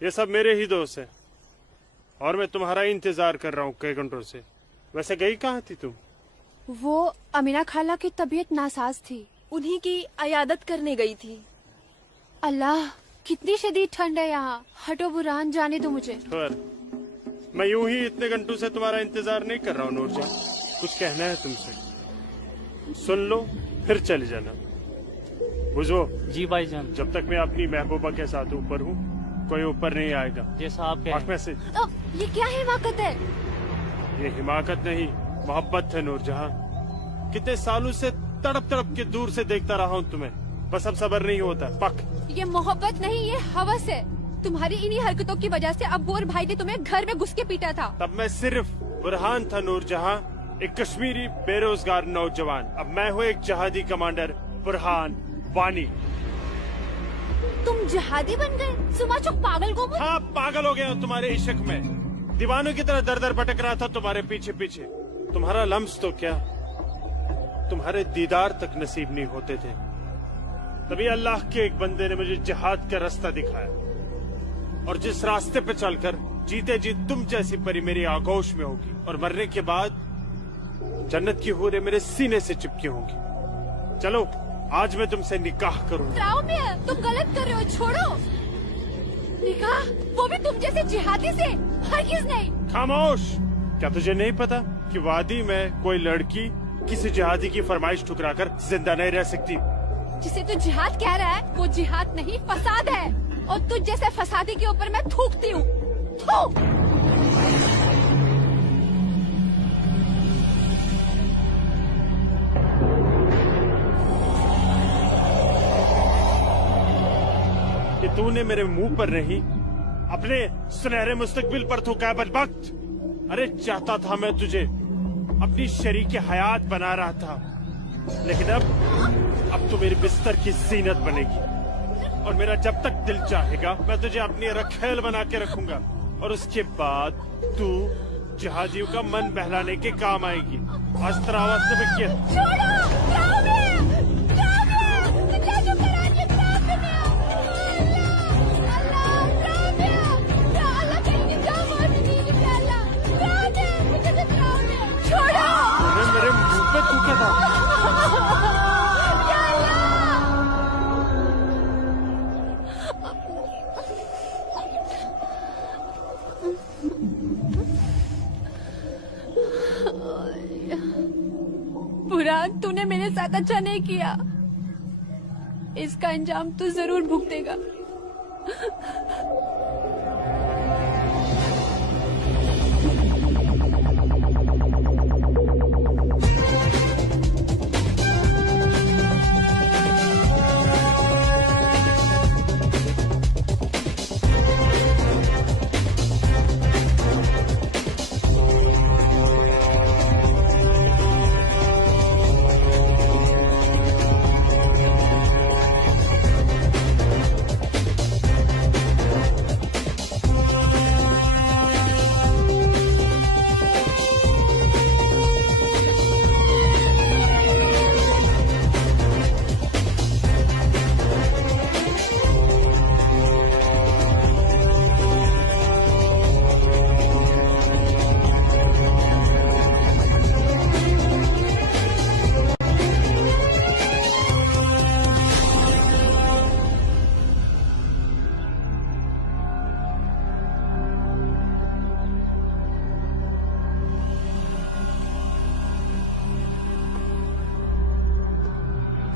ये सब मेरे ही दोस्त हैं और मैं तुम्हारा ही इंतजार कर रहा हूँ कई घंटों से। वैसे गई कहाँ थी तुम? वो अमीना खाला की तबीयत नासाज थी, उन्हीं की अयादत करने गई थी। अल्लाह कितनी शदीद ठंड है यहाँ। हटो बुरहान, जाने दो मुझे। मैं यूं ही इतने घंटों से तुम्हारा इंतजार नहीं कर रहा हूँ नूरजहां। कुछ कहना है तुमसे? सुन लो फिर चले जाना। बुझो। जी भाईजान। जब तक मैं अपनी महबूबा के साथ ऊपर हूँ कोई ऊपर नहीं आएगा। जैसा आप कहें। में से ये क्या हिमाकत है? ये हिमाकत नहीं मोहब्बत है नूरजहां। कितने सालों से तड़प तड़प के दूर से देखता रहा हूँ तुम्हें, बस अब सब्र नहीं होता। पक। ये मोहब्बत नहीं, ये हवस है। तुम्हारी इन्हीं हरकतों की वजह से अब्बू और भाई ने तुम्हें घर में घुस के पीटा था। तब मैं सिर्फ बुरहान था नूरजहां, एक कश्मीरी बेरोजगार नौजवान। अब मैं हूँ एक जहादी कमांडर बुरहान वानी। तुम जहादी बन गए? सुमाचो पागल को। हाँ पागल हो गया हूँ तुम्हारे इश्क में। दीवानों की तरह दर दर भटक रहा था तुम्हारे पीछे पीछे। तुम्हारा लम्स तो क्या, तुम्हारे दीदार तक नसीब नहीं होते थे। तभी अल्लाह के एक बंदे ने मुझे जिहाद का रास्ता दिखाया और जिस रास्ते पे चलकर जीते जी तुम जैसी परी मेरी आगोश में होगी और मरने के बाद जन्नत की हूरें मेरे सीने से चिपकी होंगी। चलो आज मैं तुमसे निकाह करूंगा। तुम गलत कर रहे हो, छोड़ो। निकाह? वो भी तुम जैसे जिहादी से? हरगिज़ नहीं। खामोश। क्या तुझे नहीं पता कि वादी में कोई लड़की किसी जिहादी की फरमाइश ठुकराकर जिंदा नहीं रह सकती? जिसे तू जिहाद कह रहा है वो जिहाद नहीं फसाद है, और तुझ जैसे फसादी के ऊपर मैं थूकती हूँ। कि तूने मेरे मुंह पर नहीं अपने सुनहरे मुस्तकबिल पर थूका बदबख्त। अरे चाहता था मैं तुझे अपनी शरीक हयात बना रहा था, लेकिन अब तू मेरे बिस्तर की जीनत बनेगी और मेरा जब तक दिल चाहेगा मैं तुझे अपनी रखेल बना के रखूंगा और उसके बाद तू जहादियों का मन बहलाने के काम आएगी। आज तेरा आवाज से मेरे मुंह पे थूका था। बुरहान, तूने मेरे साथ अच्छा नहीं किया। इसका अंजाम तू जरूर भुगतेगा।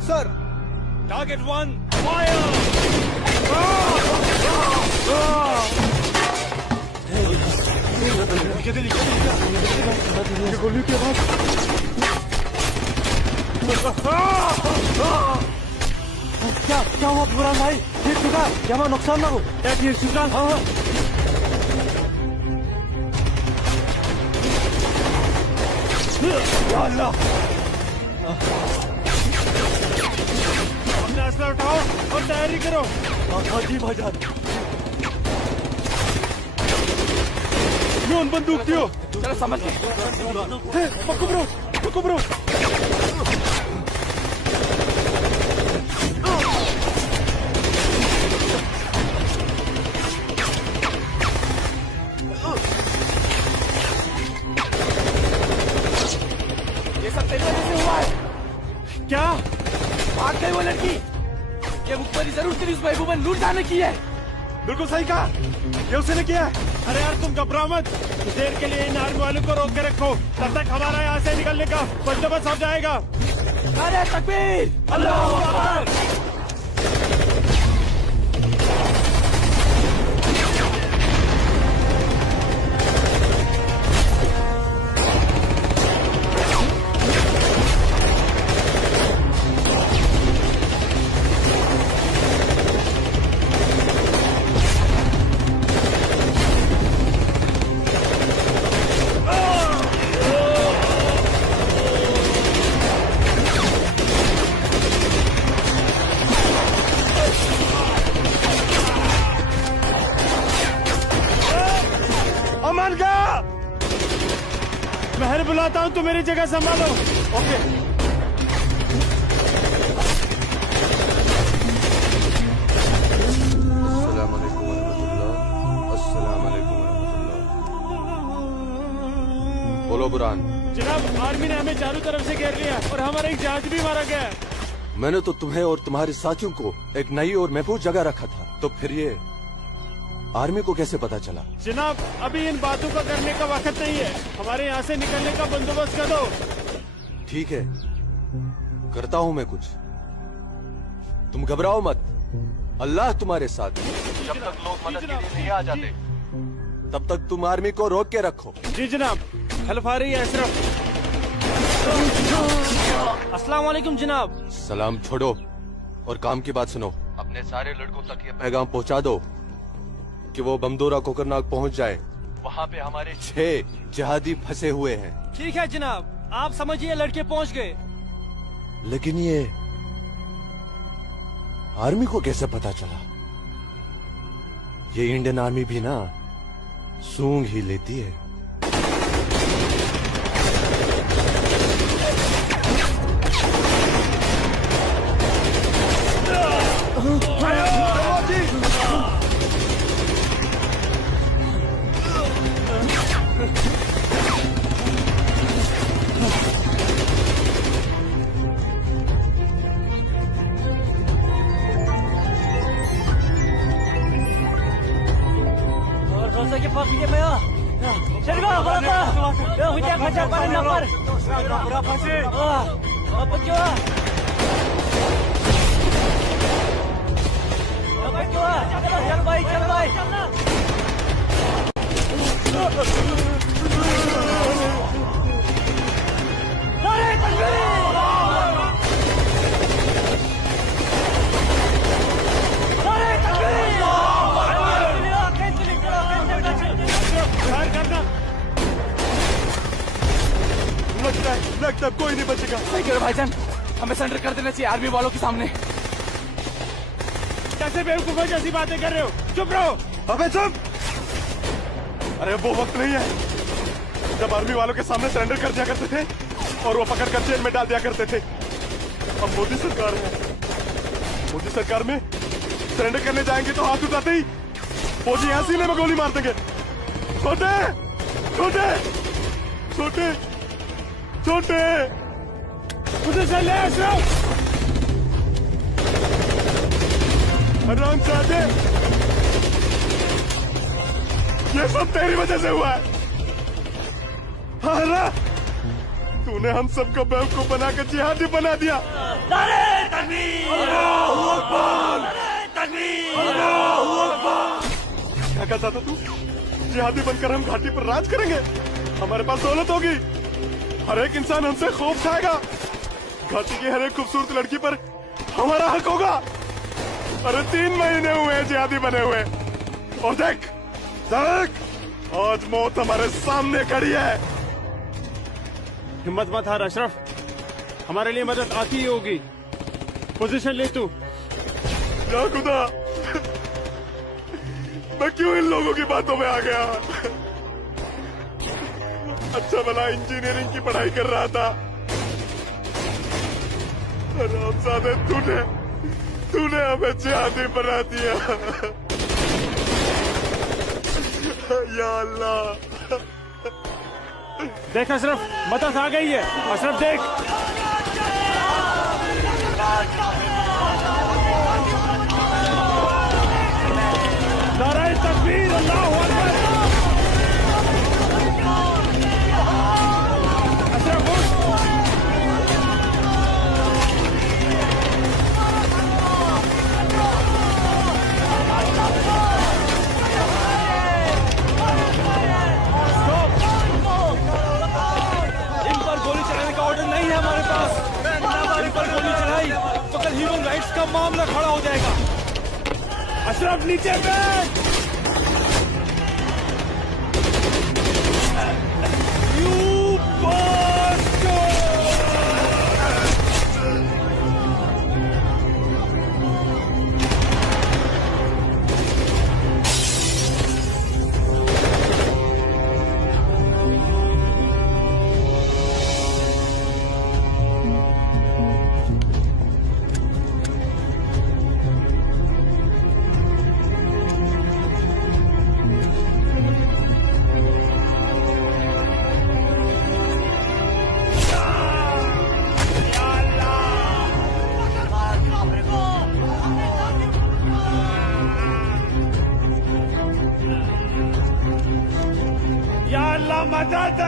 Sir! Target 1, fire! ये गोली की आवाज। क्या हुआ बुरहान भाई? ठीक चुका? क्या वहाँ नुकसान ना हो? ठीक चुका? हाँ। अल्लाह! अपना असला उठाओ और तैयारी करो। हाँ जी भाईजान। यूं बंदूक दियो। चलो समझ गए। पक्को ब्रो। में लूट जाने की है। बिल्कुल सही कहा, ये उसने किया है। अरे यार तुम घबराओ मत, कुछ देर के लिए इन आर्मी वालों को रोक के रखो, तब तक हमारा यहाँ से निकलने का बंदोबस्त हो जाएगा। अरे तकबीर, अल्लाहू अकबर। मैं बुलाता हूँ, तुम मेरी जगह संभालो। ओके। अस्सलाम वालेकुम वरहमतुल्लाह। अस्सलाम वालेकुम वरहमतुल्लाह। बोलो बुरहान। जनाब, आर्मी ने हमें चारों तरफ से घेर लिया और हमारा एक जहाज भी मारा गया। मैंने तो तुम्हें और तुम्हारे साथियों को एक नई और महफूज जगह रखा था, तो फिर ये आर्मी को कैसे पता चला? जनाब, अभी इन बातों का करने का वक्त नहीं है, हमारे यहाँ से निकलने का बंदोबस्त कर दो। ठीक है, करता हूँ मैं कुछ। तुम घबराओ मत, अल्लाह तुम्हारे साथ है। जब तक लोग मदद के लिए नहीं आ जाते, तब तक तुम आर्मी को रोक के रखो। जी जनाब। हेल्प आ रही है अशरफ। अस्सलाम वालेकुम जनाब। सलाम छोड़ो और काम की बात सुनो। अपने सारे लड़कों तक ये पैगाम पहुंचा दो कि वो बमदोरा कोकरनाग पहुंच जाए। वहाँ पे हमारे 6 जिहादी फंसे हुए हैं। ठीक है जनाब, आप समझिए लड़के पहुंच गए। लेकिन ये आर्मी को कैसे पता चला? ये इंडियन आर्मी भी ना सूंघ ही लेती है। लगता है कोई नहीं बचेगा। सही करो भाईजान, हमें सरेंडर कर देना चाहिए आर्मी वालों के सामने। कैसे बेवकूफों जैसी बातें कर रहे हो? चुप रहो। अबे चुप! अरे वो वक्त नहीं है जब आर्मी वालों के सामने सरेंडर कर दिया करते थे और वो पकड़ कर जेल में डाल दिया करते थे। अब मोदी सरकार है, मोदी सरकार में सरेंडर करने जाएंगे तो हाथ उठाते ही फौजी यहाँ सीने में गोली मार देंगे। छोटे छोटे छोटे छोटे मुझे चल ले अशरफ। हरामजादे, ये सब तेरी वजह से हुआ है। हाँ, तूने हम सबको बेवकूफ बनाकर जिहादी बना दिया। नारे तकबीर! अल्लाहू अकबर! नारे तकबीर! अल्लाहू अकबर! क्या कहता था तू? जिहादी बनकर हम घाटी पर राज करेंगे, हमारे पास दौलत होगी, हर एक इंसान हमसे खौफ खाएगा, घाटी की हर एक खूबसूरत लड़की पर हमारा हक होगा। अरे 3 महीने हुए हैं जिहादी बने हुए, और देख देख आज मौत हमारे सामने खड़ी है। हिम्मत मत हार अशरफ, हमारे लिए मदद आती ही होगी। पोजीशन ले तू। या खुदा, मैं क्यों इन लोगों की बातों में आ गया? अच्छा भला इंजीनियरिंग की पढ़ाई कर रहा था। हरामजादे, तूने हमें जिहादी बना दिया। या अल्लाह। देख अशरफ, मदद आ गई है। अशरफ देख। अशरफ नीचे बैठ। You bastard! या अल्लाह मदद।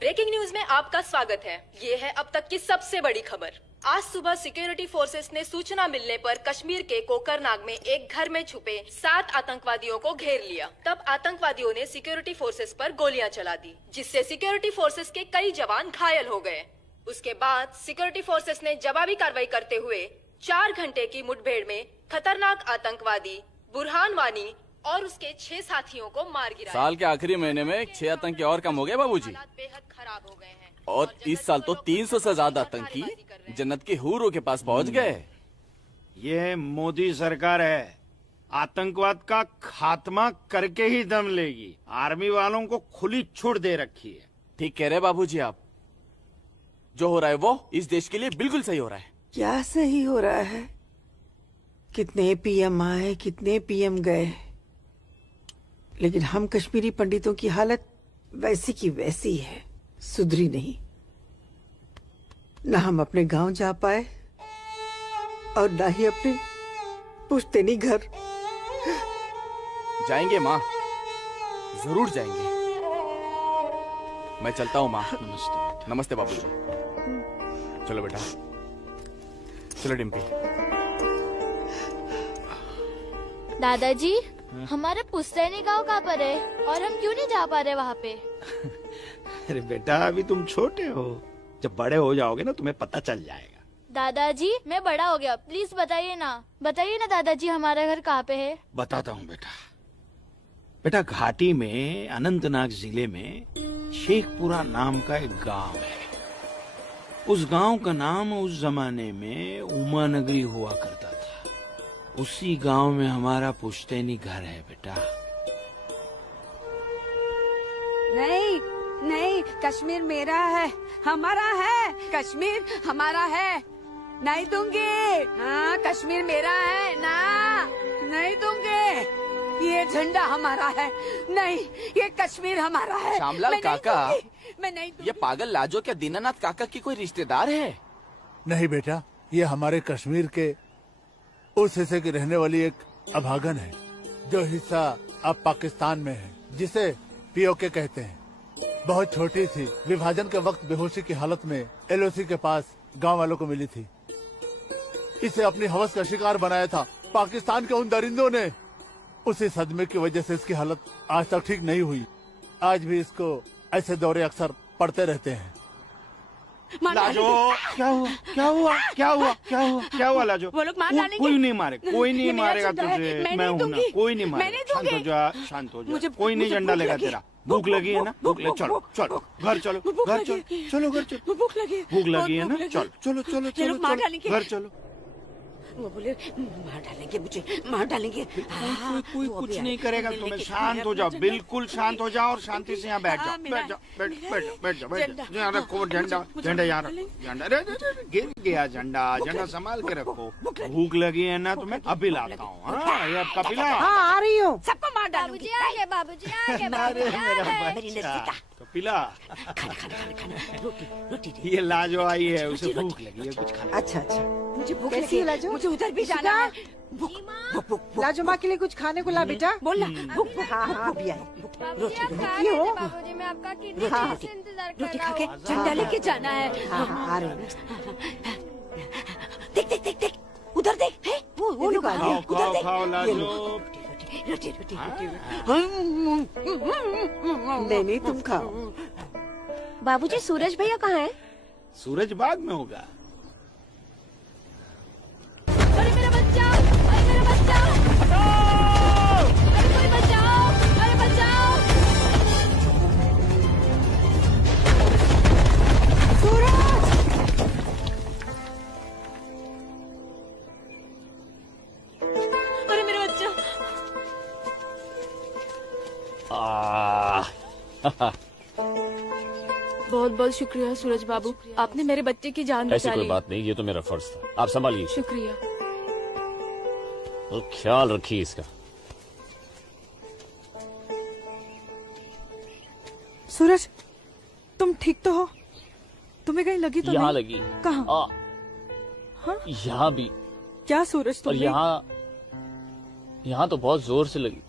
ब्रेकिंग न्यूज में आपका स्वागत है। ये है अब तक की सबसे बड़ी खबर। आज सुबह सिक्योरिटी फोर्सेस ने सूचना मिलने पर कश्मीर के कोकरनाग में एक घर में छुपे 7 आतंकवादियों को घेर लिया। तब आतंकवादियों ने सिक्योरिटी फोर्सेस पर गोलियां चला दी, जिससे सिक्योरिटी फोर्सेस के कई जवान घायल हो गए। उसके बाद सिक्योरिटी फोर्सेस ने जवाबी कार्रवाई करते हुए 4 घंटे की मुठभेड़ में खतरनाक आतंकवादी बुरहान वानी और उसके 6 साथियों को मार गिराया। साल के आखिरी महीने में 6 आतंकी और कम हो गए बाबूजी। हालात बेहद खराब हो गए हैं और इस साल तो 300 से ज्यादा आतंकी जन्नत के हूरों के पास पहुंच गए। ये मोदी सरकार है, आतंकवाद का खात्मा करके ही दम लेगी। आर्मी वालों को खुली छूट दे रखी है। ठीक कह रहे बाबूजी आप। जो हो रहा है वो इस देश के लिए बिल्कुल सही हो रहा है। क्या सही हो रहा है? कितने पीएम आए, कितने पीएम गए, लेकिन हम कश्मीरी पंडितों की हालत वैसी की वैसी है, सुधरी नहीं। न हम अपने गांव जा पाए और न ही अपने पुश्तैनी घर। जाएंगे माँ, जरूर जाएंगे। मैं चलता हूँ माँ। नमस्ते। नमस्ते बाबूजी। चलो बेटा, चलो डिम्पी। दादाजी, हमारा पुश्तैनी गांव कहाँ पर है और हम क्यों नहीं जा पा रहे वहाँ पे? अरे बेटा, अभी तुम छोटे हो, जब बड़े हो जाओगे ना तुम्हें पता चल जाएगा। दादाजी, मैं बड़ा हो गया, प्लीज बताइए ना दादाजी, हमारा घर कहाँ पे है? बताता हूँ बेटा। बेटा, घाटी में अनंतनाग जिले में शेखपुरा नाम का एक गांव है। उस गांव का नाम उस जमाने में उमा नगरी हुआ करता था। उसी गांव में हमारा पुश्तैनी घर है बेटा। नहीं नहीं, कश्मीर मेरा है, हमारा है। कश्मीर हमारा है, नहीं दूंगी। हाँ, कश्मीर मेरा है ना, नहीं दूंगी। ये झंडा हमारा है, नहीं, ये कश्मीर हमारा है। श्यामलाल मैं नहीं काका, दूंगी, मैं नहीं दूंगी। ये पागल लाजो क्या दीनानाथ काका की कोई रिश्तेदार है? नहीं बेटा, ये हमारे कश्मीर के उस हिस्से की रहने वाली एक अभागन है, जो हिस्सा अब पाकिस्तान में है, जिसे पीओके कहते हैं। बहुत छोटी थी, विभाजन के वक्त बेहोशी की हालत में एलओसी के पास गांव वालों को मिली थी। इसे अपनी हवस का शिकार बनाया था पाकिस्तान के उन दरिंदों ने। उसी सदमे की वजह से इसकी हालत आज तक ठीक नहीं हुई। आज भी इसको ऐसे दौरे अक्सर पड़ते रहते हैं। लाजो, क्या हुआ क्या हुआ क्या हुआ क्या हुआ क्या हुआ लाजो? वो लोग मार डालेंगे। कोई नहीं मारे, कोई नहीं ये मेरा मारेगा झंडा है, तुझे। मैं मैं नहीं हूं ना, दूंगी। कोई नहीं मैं मारेगा। नहीं शांत हो दूंगी। जा, शांत हो जा। मुझे- कोई नहीं मुझे झंडा भूख लेगा लगी। तेरा। भूख लगी है ना? भूख लगी, चलो चलो घर चलो, घर चलो, चलो घर चलो। भूख लगी, भूख लगी है बहुत ना? भूख लगी। चलो चलो चलो ये चलो लोग मार चलो, डालेंगे। घर चलो। वो बोले मार डालेंगे, मुझे मार डालेंगे। हाँ, कोई वो कुछ अभी नहीं आए। करेगा मैं तुम्हें। लेके शांत हो अपना जाओ, झंडा। बिल्कुल शांत हो जाओ और शांति से यहाँ बैठ हाँ, जाओ, मेरा- बैठ जाओ, बैठ मेरा बैठ जाओ, बैठ जाओ, बैठ झंडा। जाओ। यहाँ रखो झंडा, झंडा यहाँ रखो, झंडा। अरे अरे, अरे, गिर गया झंडा, झंडा संभाल के रखो। भूख लगी है ना तुम्हें? अभी लाता हूँ। हाँ, ये आपका पिला। हाँ, आ रही हूँ। सबको मार डालूंगी। बाबूजी आ गए, अरे मेरा मेरी बच्चा। नसीका। तो पिला। खाना खाना खाना खाना रोटी रोटी दे। ये लाजो आई है, उसे भूख लगी है, कुछ खाना। अच्छा अच्छा, मुझे भूख कैसी लगी है है, लाजो? मुझे उधर भी जाना है। भूख भूख भूख। लाजो माँ के लिए कुछ खाने को ला बेटा। बोल ना, भूख भूख। हाँ हाँ अभी आए। रोटी रोटी हो। बाबूजी मैं आपका कितनी हाँ, देर से इंतजार कर रोटी रहा खा के हूँ। झंडा लेके जाना है। हाँ हाँ आ रहे हैं। देख देख देख देख, उधर देख, है वो लोग आ गए। खाओ उधर खाओ देख। खाओ ये लाजो। लो। रोटी रोटी रोटी। नहीं नहीं तुम खाओ। बाबूजी सूरज भैया कहाँ है? सूरज बाग में होगा। अरे मेरा बच्चा, अरे मेरा बच्चा, अरे कोई बचाओ, अरे बचाओ। अरे मेरा बच्चा। बहुत बहुत शुक्रिया सूरज बाबू, आपने मेरे बच्चे की जान ऐसी बचा कोई ली। बात नहीं, ये तो मेरा फर्ज था। आप संभालिए, शुक्रिया। तो ख्याल रखिए इसका। सूरज तुम ठीक तो हो? तुम्हें कहीं लगी तो यहाँ नहीं? लगी। कहाँ? हाँ? यहाँ भी। क्या सूरज और तुम्हें? यहाँ तो बहुत जोर से लगी।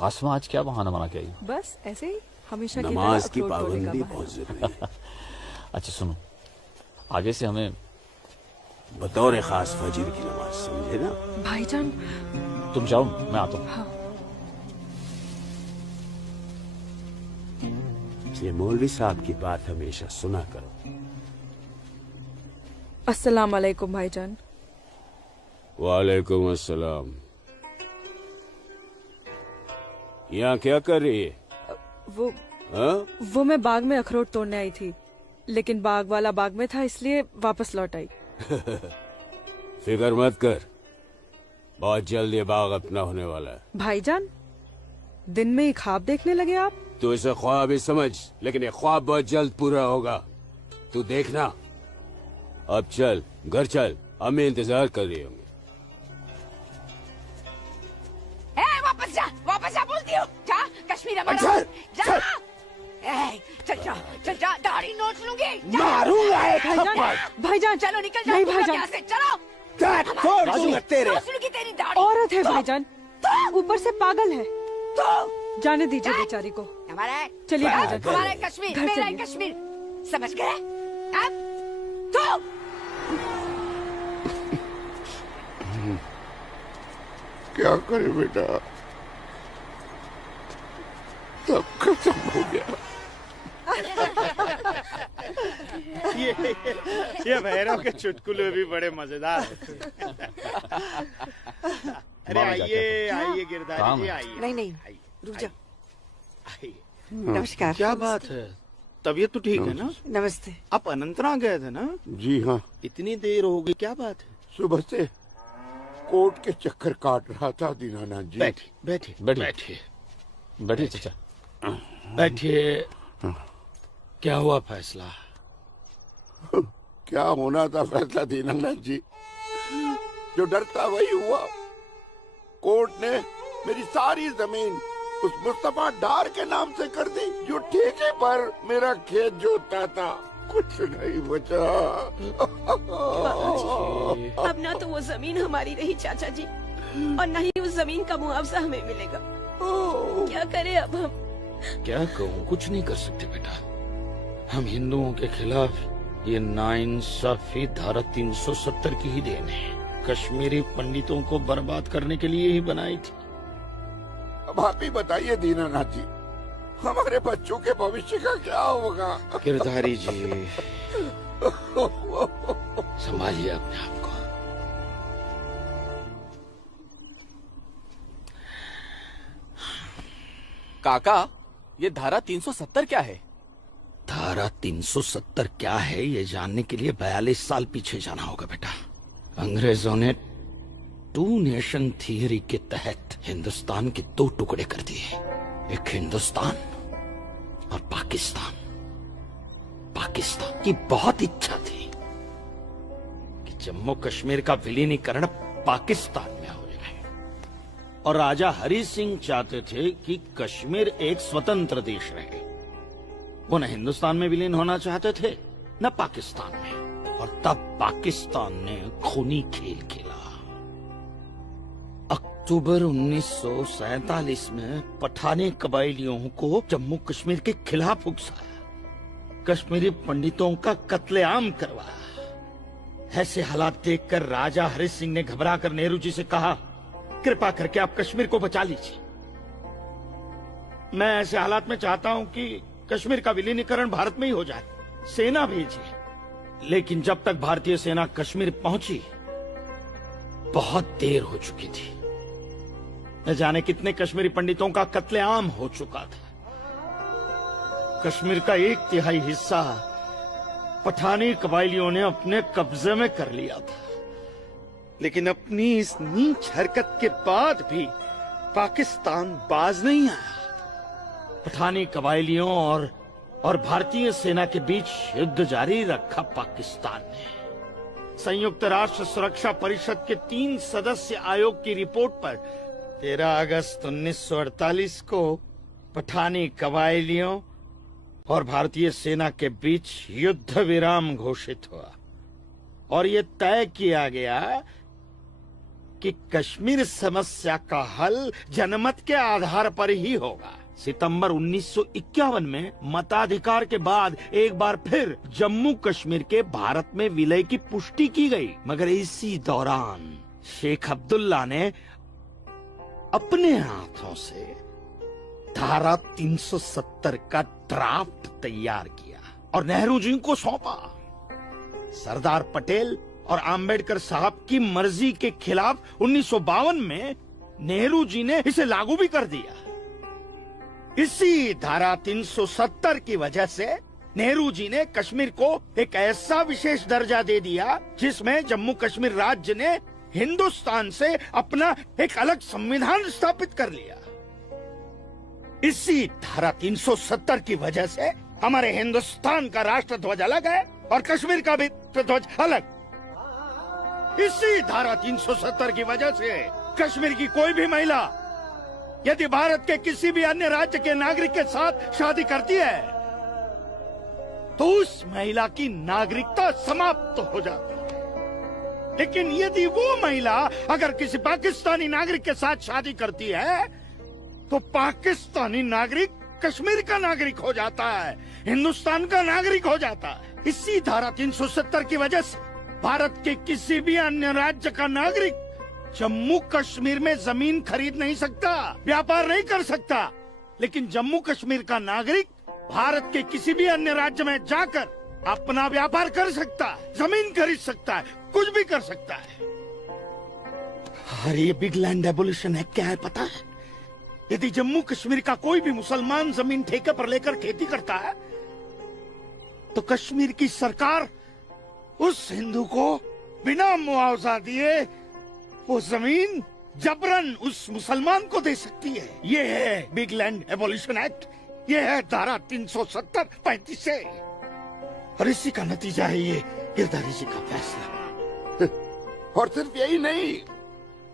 आसमा आज क्या बहाना बना के आई? बस ऐसे ही हमेशा की नमाज तरह की अखरोट तोड़ने का पाबंदी बहाना। बहुत जरूरी है। अच्छा सुनो, आगे से हमें बतौर खास फजर की नमाज, समझे ना? भाईजान तुम जाओ, मैं आता हूँ। हाँ। ये मौलवी साहब की बात हमेशा सुना करो। अस्सलाम वालेकुम भाईजान। वालेकुम अस्सलाम। यहाँ क्या कर रही है? वो हाँ? वो मैं बाग में अखरोट तोड़ने आई थी, लेकिन बाग वाला बाग में था इसलिए वापस लौट आई। फिक्र मत कर, बहुत जल्द ये बाग अपना होने वाला है। भाईजान दिन में ही ख्वाब देखने लगे आप? तू इसे ख्वाब ही समझ, लेकिन ये ख्वाब बहुत जल्द पूरा होगा, तू देखना। अब चल घर चल, अम्मी इंतजार कर रही होंगी। वापस जा बोलती हूँ। जा, कश्मीर हमारा। चल, जा। चल। चल जा, दाढ़ी नोच लूंगी। मारूंगा एक भाईजान भाईजान चलो निकल जाओ नहीं तुम लोग भाईजान। यहाँ से, चलो। तेरे नोच लूंगी तेरी दाढ़ी। औरत है भाईजान, ऊपर से पागल है। जाने दीजिए बेचारी को। हमारा है। चलिए भाईजान, हमारा है कश्मीर, घर मेरा है चलिए। कश्मीर, समझ गए? अब तो क्या करे बेटा, सब खत्म हो गया। ये भैरव के चुटकुले भी बड़े मजेदार हैं। अरे आइए आइए गिरधारी जी, आइए। नहीं नहीं रुक जा। आइए। नमस्कार। क्या बात है, तबीयत तो ठीक है ना? नमस्ते। आप अनंतनाग गए थे ना? जी हाँ, इतनी देर हो गई, क्या बात है? सुबह से कोर्ट के चक्कर काट रहा था दीनानाथ जी। बैठिए बैठिए बैठिए। बैठिए बैठिए चाचा। बैठिए। क्या हुआ फैसला? क्या होना था फैसला दीनानाथ जी, जो डर था वही हुआ। कोर्ट ने मेरी सारी जमीन उस मुस्तफा डार के नाम से कर दी, जो ठेके पर मेरा खेत जोतता था। कुछ नहीं बचा। अब ना तो वो जमीन हमारी रही चाचा जी, और न ही उस जमीन का मुआवजा हमें मिलेगा। क्या करें अब हम? क्या कहूँ, कुछ नहीं कर सकते बेटा। हम हिंदुओं के खिलाफ ये नाइंसाफी धारा 370 की ही देन है। कश्मीरी पंडितों को बर्बाद करने के लिए ही बनाई थी। अब आप ही बताइए दीनानाथ जी, हमारे बच्चों के भविष्य का क्या होगा? गिरधारी जी संभालिए अपने आप को। काका, ये धारा 370 क्या है? धारा 370 क्या है, ये जानने के लिए 42 साल पीछे जाना होगा बेटा। अंग्रेजों ने टू नेशन थियरी के तहत हिंदुस्तान के दो टुकड़े कर दिए, एक हिंदुस्तान और पाकिस्तान। पाकिस्तान की बहुत इच्छा थी कि जम्मू कश्मीर का विलीनीकरण पाकिस्तान में हो जाए, और राजा हरि सिंह चाहते थे कि कश्मीर एक स्वतंत्र देश रहे। वो न हिंदुस्तान में विलीन होना चाहते थे न पाकिस्तान में। और तब पाकिस्तान ने खूनी खेल खेला। अक्टूबर 1947 में पठानी कबायलियों को जम्मू कश्मीर के खिलाफ उकसाया, कश्मीरी पंडितों का कत्लेआम करवाया। ऐसे हालात देखकर राजा हरि सिंह ने घबरा कर नेहरू जी से कहा, कृपा करके आप कश्मीर को बचा लीजिए। मैं ऐसे हालात में चाहता हूं कि कश्मीर का विलीनीकरण भारत में ही हो जाए, सेना भेजिए। लेकिन जब तक भारतीय सेना कश्मीर पहुंची बहुत देर हो चुकी थी। न जाने कितने कश्मीरी पंडितों का कत्लेआम हो चुका था। कश्मीर का 1/3 हिस्सा पठानी कबायलियों ने अपने कब्जे में कर लिया था। लेकिन अपनी इस नीच हरकत के बाद भी पाकिस्तान बाज नहीं आया। पठानी कबायलियों और भारतीय सेना के बीच युद्ध जारी रखा पाकिस्तान ने। संयुक्त राष्ट्र सुरक्षा परिषद के 3 सदस्य आयोग की रिपोर्ट पर 13 अगस्त 1948 को पठानी कबायलियों और भारतीय सेना के बीच युद्ध विराम घोषित हुआ और ये तय किया गया कि कश्मीर समस्या का हल जनमत के आधार पर ही होगा। सितंबर 1951 में मताधिकार के बाद एक बार फिर जम्मू कश्मीर के भारत में विलय की पुष्टि की गई। मगर इसी दौरान शेख अब्दुल्ला ने अपने हाथों से धारा 370 का ड्राफ्ट तैयार किया और नेहरू जी को सौंपा। सरदार पटेल और आम्बेडकर साहब की मर्जी के खिलाफ 1952 में नेहरू जी ने इसे लागू भी कर दिया। इसी धारा 370 की वजह से नेहरू जी ने कश्मीर को एक ऐसा विशेष दर्जा दे दिया जिसमें जम्मू कश्मीर राज्य ने हिंदुस्तान से अपना एक अलग संविधान स्थापित कर लिया। इसी धारा 370 की वजह से हमारे हिंदुस्तान का राष्ट्र ध्वज अलग है और कश्मीर का भी ध्वज अलग। इसी धारा 370 की वजह से कश्मीर की कोई भी महिला यदि भारत के किसी भी अन्य राज्य के नागरिक के साथ शादी करती है तो उस महिला की नागरिकता समाप्त हो जाती है। लेकिन यदि वो महिला अगर किसी पाकिस्तानी नागरिक के साथ शादी करती है तो पाकिस्तानी नागरिक कश्मीर का नागरिक हो जाता है, हिंदुस्तान का नागरिक हो जाता है। इसी धारा 370 की वजह से भारत के किसी भी अन्य राज्य का नागरिक जम्मू कश्मीर में जमीन खरीद नहीं सकता, व्यापार नहीं कर सकता। लेकिन जम्मू कश्मीर का नागरिक भारत के किसी भी अन्य राज्य में जाकर अपना व्यापार कर सकता है, जमीन खरीद सकता है, कुछ भी कर सकता है। अरे ये बिग लैंड एबोल्यूशन है, क्या है पता है? यदि जम्मू कश्मीर का कोई भी मुसलमान जमीन ठेके पर लेकर खेती करता है तो कश्मीर की सरकार उस हिंदू को बिना मुआवजा दिए वो जमीन जबरन उस मुसलमान को दे सकती है। ये है बिग लैंड एबोल्यूशन एक्ट, ये है धारा 370-35 से। और इसी का नतीजा है ये गिरधारी जी का फैसला। और सिर्फ यही नहीं,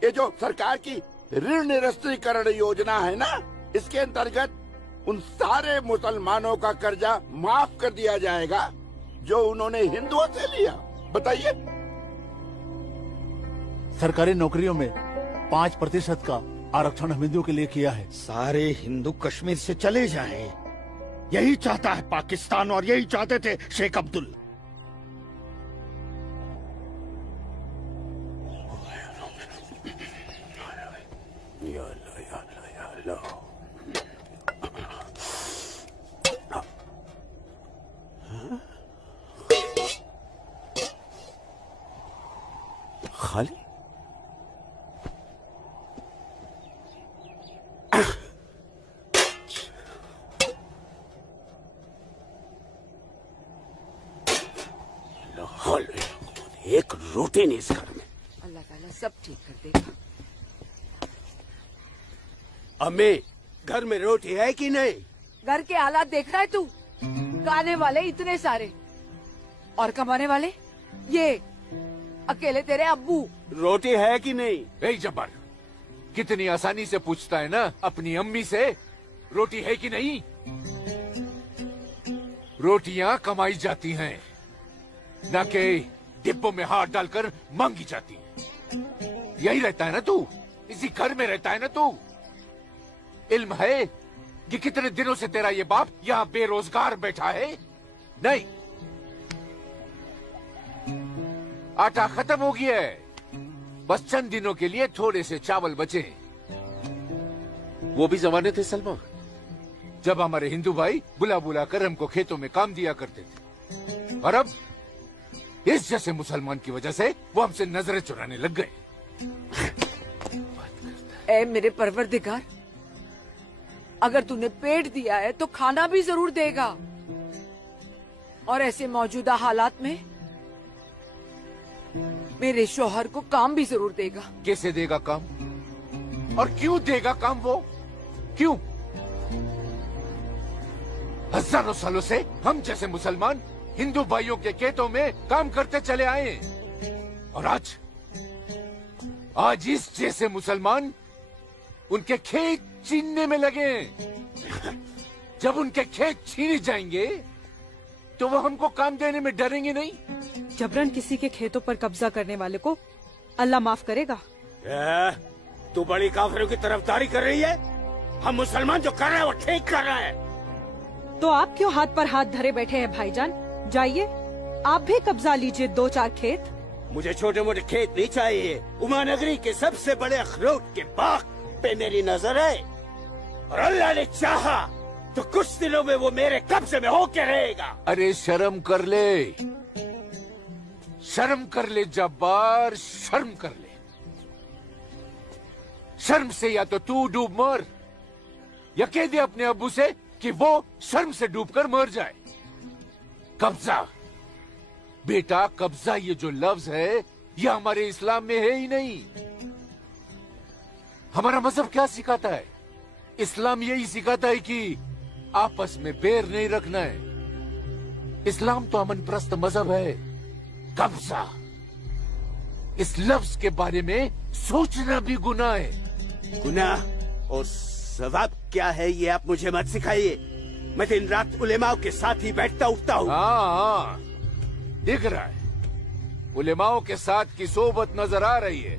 ये जो सरकार की ऋण निरस्तीकरण योजना है ना, इसके अंतर्गत उन सारे मुसलमानों का कर्जा माफ कर दिया जाएगा जो उन्होंने हिंदुओं से लिया। बताइए। सरकारी नौकरियों में 5% का आरक्षण हम हिंदुओं के लिए किया है। सारे हिंदू कश्मीर से चले जाएं, यही चाहता है पाकिस्तान और यही चाहते थे शेख अब्दुल्ला। खाली एक रोटी नहीं इस घर में। अल्लाह ताला सब ठीक कर देगा। अम्मी, घर में रोटी है कि नहीं? घर के हालात देख रहा है तू? गाने वाले इतने सारे और कमाने वाले ये अकेले तेरे अब्बू। रोटी है कि नहीं? जबर, कितनी आसानी से पूछता है ना अपनी अम्मी से, रोटी है कि नहीं। रोटियां कमाई जाती हैं, न कि डिब्बों में हाथ डालकर मांगी जाती हैं। यही रहता है ना तू, इसी घर में रहता है ना तू। इल्म है कि कितने दिनों से तेरा ये बाप यहाँ बेरोजगार बैठा है? नहीं, आटा खत्म हो गया है, बस चंद दिनों के लिए थोड़े से चावल बचे। वो भी जमाने थे सलमा, जब हमारे हिंदू भाई बुला बुला कर हमको खेतों में काम दिया करते थे, और अब इस जैसे मुसलमान की वजह से वो हमसे नजरें चुराने लग गए। ए मेरे परवरदिगार, अगर तूने पेट दिया है तो खाना भी जरूर देगा, और ऐसे मौजूदा हालात में मेरे शौहर को काम भी जरूर देगा। कैसे देगा काम, और क्यों देगा काम? वो क्यों? हजारों सालों से हम जैसे मुसलमान हिंदू भाइयों के खेतों में काम करते चले आए हैं, और आज इस जैसे मुसलमान उनके खेत छीनने में लगे हैं। जब उनके खेत छीने जाएंगे तो वो हमको काम देने में डरेंगे नहीं। जबरन किसी के खेतों पर कब्जा करने वाले को अल्लाह माफ करेगा। तू बड़ी काफिरों की तरफदारी कर रही है। हम मुसलमान जो कर रहे हैं वो ठीक कर रहे हैं। तो आप क्यों हाथ पर हाथ धरे बैठे हैं भाईजान? जाइए आप भी कब्जा लीजिए 2-4 खेत। मुझे छोटे मोटे खेत नहीं चाहिए, उमानगरी के सबसे बड़े अखरोट के बाग पे मेरी नजर है, और अल्लाह ने चाहा तो कुछ दिनों में वो मेरे कब्जे में होके रहेगा। अरे शर्म कर ले, शर्म कर ले जब्बार, शर्म कर ले। शर्म से या तो तू डूब मर, या कह दे अपने अब्बू से कि वो शर्म से डूबकर मर जाए। कब्जा बेटा, कब्जा ये जो लफ्ज है ये हमारे इस्लाम में है ही नहीं। हमारा मजहब क्या सिखाता है? इस्लाम यही सिखाता है कि आपस में बैर नहीं रखना है। इस्लाम तो अमन प्रस्त मजहब है। कब्जा, इस लफ्ज के बारे में सोचना भी गुनाह है। गुनाह और सवाब क्या है ये आप मुझे मत सिखाइए। मैं दिन रात उलेमाओं के साथ ही बैठता उठता हूँ। हाँ, दिख रहा है, उलेमाओं के साथ की सोबत नजर आ रही है।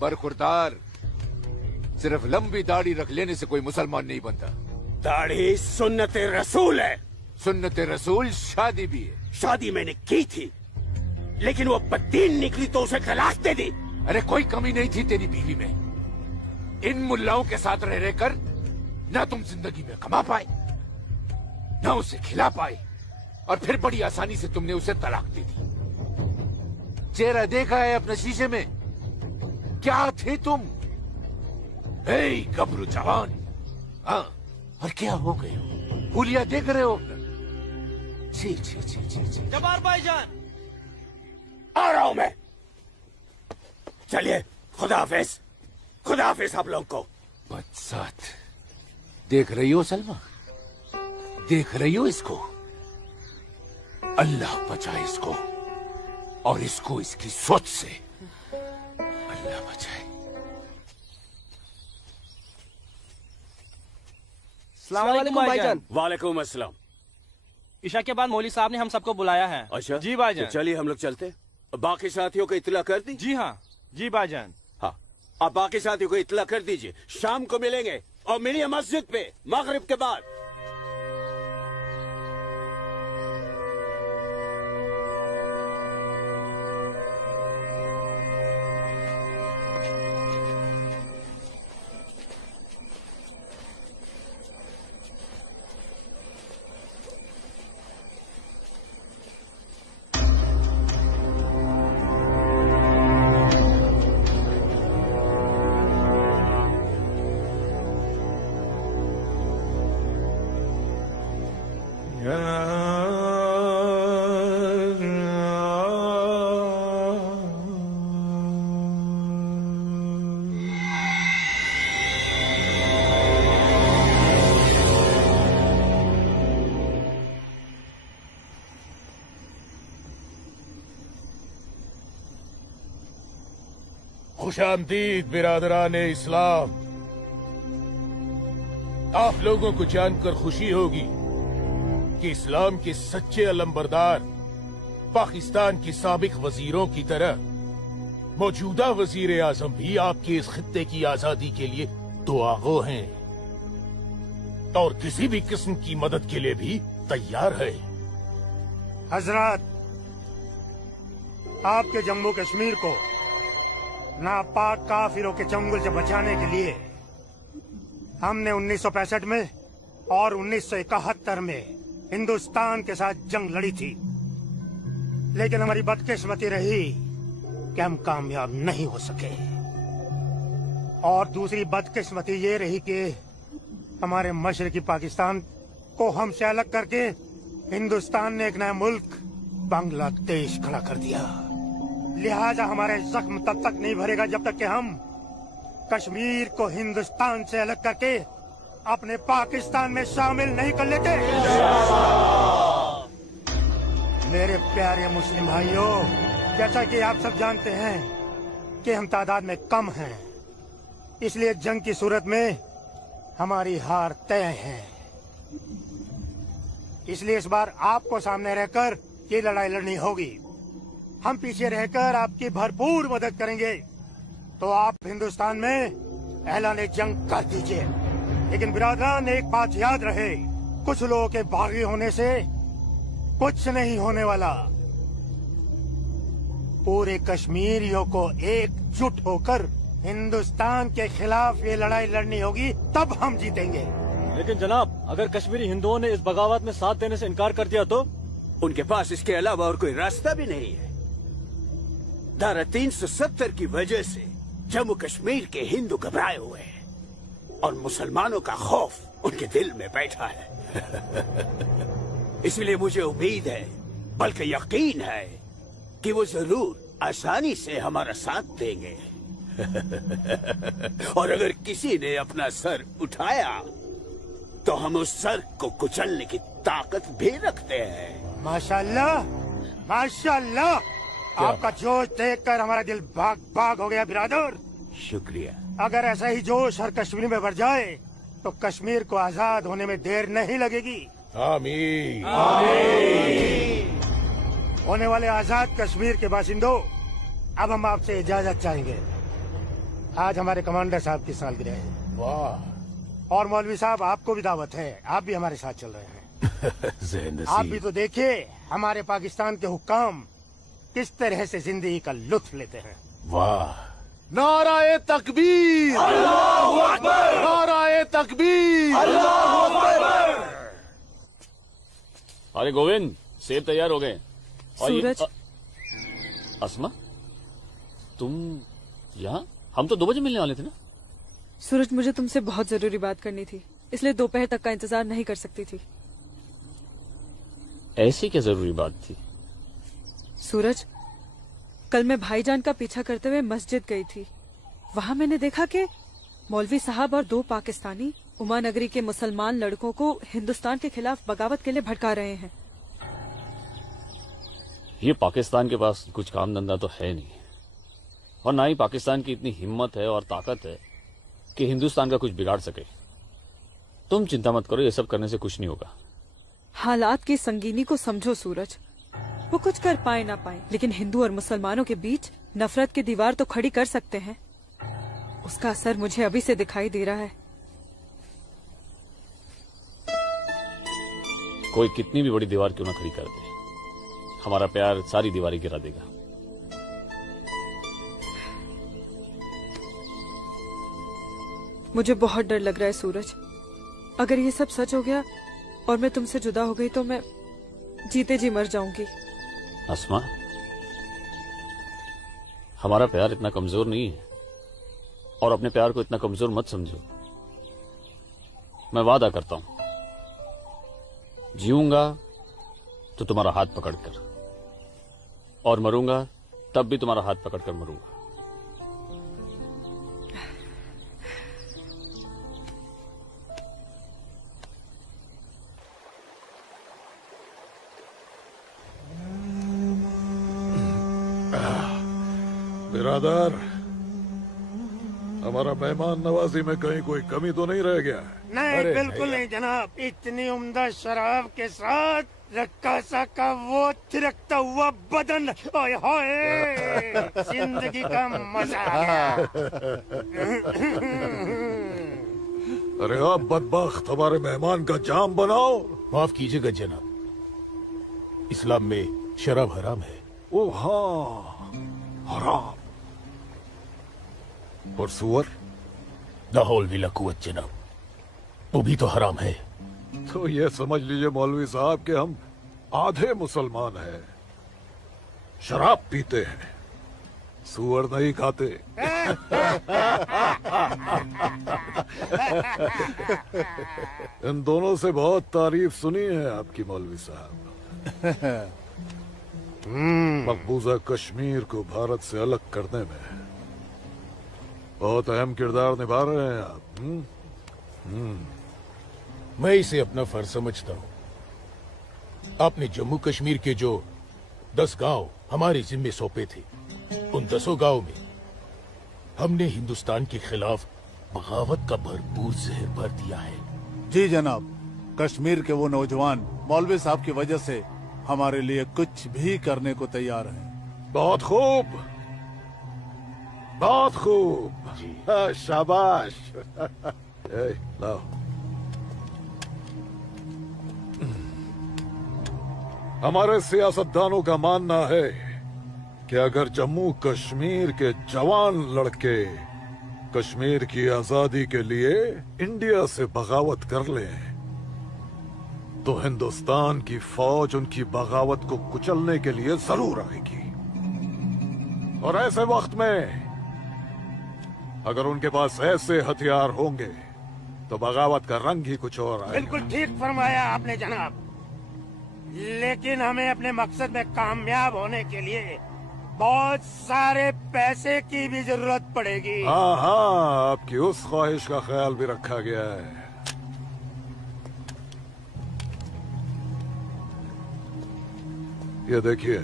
बरखुरदार, सिर्फ लंबी दाढ़ी रख लेने से कोई मुसलमान नहीं बनता। दाढ़ी सुन्नत रसूल है। सुन्नत रसूल शादी भी है। शादी मैंने की थी, लेकिन वो बददीन निकली तो उसे तलाक दे दी। अरे कोई कमी नहीं थी तेरी बीवी में। इन मुल्लाओं के साथ रह रहकर ना तुम जिंदगी में कमा पाए, ना उसे खिला पाए, और फिर बड़ी आसानी से तुमने उसे तलाक दे दी। चेहरा देखा है अपने शीशे में? क्या थे तुम? गबरू जवान। हाँ, और क्या हो गए हो? हुलिया देख रहे हो? छी छी छी छी छी। जब्बार भाईजान, आ रहा हूं मैं। चलिए, खुदा हाफिज। खुदा हाफिज आप लोगों को। बदसात, देख रही हो सलमा? देख रही हो इसको? अल्लाह बचाए इसको, और इसको इसकी सोच से। अल्लाह बचाए। अस्सलाम वालेकुम भाईजान। वालेकुम अस्सलाम। ईशा के बाद मौली साहब ने हम सबको बुलाया है। अच्छा जी भाईजान। तो चलिए हम लोग चलते। बाकी साथियों को इत्तला कर दी? जी हाँ, जी भाईजान। हाँ, आप बाकी साथियों को इत्तला कर दीजिए। शाम को मिलेंगे और मिलिए मस्जिद पे मगरिब के बाद। खुशामदीद बिरादरान इस्लाम। आप लोगों को जानकर खुशी होगी कि इस्लाम के सच्चे अलंबरदार पाकिस्तान के साबिक वजीरों की तरह मौजूदा वजीर आजम भी आपके इस खित्ते की आजादी के लिए दुआगो हैं और किसी भी किस्म की मदद के लिए भी तैयार है। हजरत, आपके जम्मू कश्मीर को नापाक काफिरों के चंगुल से बचाने के लिए हमने 1965 में और 1971 में हिंदुस्तान के साथ जंग लड़ी थी, लेकिन हमारी बदकिस्मती रही कि हम कामयाब नहीं हो सके। और दूसरी बदकिस्मती ये रही कि हमारे मशरकी पाकिस्तान को हमसे अलग करके हिंदुस्तान ने एक नया मुल्क बांग्लादेश खड़ा कर दिया। लिहाजा हमारे जख्म तब तक नहीं भरेगा जब तक कि हम कश्मीर को हिंदुस्तान से अलग करके अपने पाकिस्तान में शामिल नहीं कर लेते। मेरे प्यारे मुस्लिम भाइयों, जैसा कि आप सब जानते हैं कि हम तादाद में कम हैं, इसलिए जंग की सूरत में हमारी हार तय है। इसलिए इस बार आपको सामने रहकर ये लड़ाई लड़नी होगी। हम पीछे रहकर आपकी भरपूर मदद करेंगे, तो आप हिंदुस्तान में ऐलान जंग कर दीजिए। लेकिन बिरादरान, एक बात याद रहे, कुछ लोगों के बागी होने से कुछ नहीं होने वाला। पूरे कश्मीरियों को एकजुट होकर हिंदुस्तान के खिलाफ ये लड़ाई लड़नी होगी, तब हम जीतेंगे। लेकिन जनाब, अगर कश्मीरी हिंदुओं ने इस बगावत में साथ देने से इनकार कर दिया तो? उनके पास इसके अलावा और कोई रास्ता भी नहीं है। धारा 370 की वजह से जम्मू कश्मीर के हिंदू घबराए हुए हैं और मुसलमानों का खौफ उनके दिल में बैठा है। इसलिए मुझे उम्मीद है, बल्कि यकीन है, कि वो जरूर आसानी से हमारा साथ देंगे। और अगर किसी ने अपना सर उठाया तो हम उस सर को कुचलने की ताकत भी रखते हैं। माशाल्लाह, माशाल्लाह, आपका जोश देखकर हमारा दिल भाग भाग हो गया बिरादर। शुक्रिया। अगर ऐसा ही जोश हर कश्मीर में भर जाए तो कश्मीर को आजाद होने में देर नहीं लगेगी। आमीन। आमीन। होने वाले आजाद कश्मीर के बाशिंदों, अब हम आपसे इजाजत चाहेंगे। आज हमारे कमांडर साहब की सालगिरह है। वाह। और मौलवी साहब, आपको भी दावत है, आप भी हमारे साथ चल रहे हैं। आप भी तो देखिए हमारे पाकिस्तान के हुक्काम किस तरह से जिंदगी का लुत्फ लेते हैं। वाह। नाराए तकबीर, अल्लाहू अकबर, नाराए तकबीर, अल्लाहू अकबर। अरे गोविंद, सेब तैयार हो गए। सूरज। अस्मा, तुम यहाँ? हम तो 2 बजे मिलने वाले थे ना। सूरज, मुझे तुमसे बहुत जरूरी बात करनी थी, इसलिए दोपहर तक का इंतजार नहीं कर सकती थी। ऐसी क्या जरूरी बात थी? सूरज, कल मैं भाईजान का पीछा करते हुए मस्जिद गई थी। वहाँ मैंने देखा कि मौलवी साहब और 2 पाकिस्तानी उमा नगरी के मुसलमान लड़कों को हिंदुस्तान के खिलाफ बगावत के लिए भड़का रहे हैं। ये पाकिस्तान के पास कुछ काम धंधा तो है नहीं, और ना ही पाकिस्तान की इतनी हिम्मत है और ताकत है कि हिंदुस्तान का कुछ बिगाड़ सके। तुम चिंता मत करो, ये सब करने से कुछ नहीं होगा। हालात की संगीनी को समझो सूरज। वो कुछ कर पाए ना पाए, लेकिन हिंदू और मुसलमानों के बीच नफरत की दीवार तो खड़ी कर सकते हैं। उसका असर मुझे अभी से दिखाई दे रहा है। कोई कितनी भी बड़ी दीवार क्यों ना खड़ी कर दे, हमारा प्यार सारी दीवारें गिरा देगा। मुझे बहुत डर लग रहा है सूरज। अगर ये सब सच हो गया और मैं तुमसे जुदा हो गई तो मैं जीते जी मर जाऊंगी। अस्मा, हमारा प्यार इतना कमजोर नहीं है, और अपने प्यार को इतना कमजोर मत समझो। मैं वादा करता हूं, जीऊंगा तो तुम्हारा हाथ पकड़कर, और मरूंगा तब भी तुम्हारा हाथ पकड़कर मरूंगा। बिरादर, हमारा मेहमान नवाजी में कहीं कोई कमी तो नहीं रह गया है? नहीं, बिल्कुल नहीं जनाब। इतनी उम्दा शराब के साथ रक्कासा का वो थिरकता हुआ बदन, ओए होए, जिंदगी का मजा आ गया। अरे आप बदबख्त, हमारे मेहमान का जाम बनाओ। माफ कीजिएगा जनाब, इस्लाम में शराब हराम है। ओ हाँ, हराम। और सुअर? लाहौल विला कुवत जनाब, वो भी तो हराम है। तो ये समझ लीजिए मौलवी साहब कि हम आधे मुसलमान हैं, शराब पीते हैं, सुअर नहीं खाते। इन दोनों से बहुत तारीफ सुनी है आपकी मौलवी साहब। मकबूजा कश्मीर को भारत से अलग करने में बहुत अहम किरदार निभा रहे हैं आप। मैं इसे अपना फर्ज समझता हूँ। आपने जम्मू कश्मीर के जो 10 गांव हमारे जिम्मे सौंपे थे, उन 10 गांव में हमने हिंदुस्तान के खिलाफ बगावत का भरपूर जहर भर दिया है। जी जनाब, कश्मीर के वो नौजवान मौलवी साहब की वजह से हमारे लिए कुछ भी करने को तैयार हैं। बहुत खूब, बहुत खूब। शाबाश। लाओ। हमारे सियासतदानों का मानना है कि अगर जम्मू कश्मीर के जवान लड़के कश्मीर की आजादी के लिए इंडिया से बगावत कर लें तो हिंदुस्तान की फौज उनकी बगावत को कुचलने के लिए जरूर आएगी। और ऐसे वक्त में अगर उनके पास ऐसे हथियार होंगे तो बगावत का रंग ही कुछ और आएगा। बिल्कुल ठीक फरमाया आपने जनाब, लेकिन हमें अपने मकसद में कामयाब होने के लिए बहुत सारे पैसे की भी जरूरत पड़ेगी। हाँ हाँ, आपकी उस ख्वाहिश का ख्याल भी रखा गया है। ये देखिए,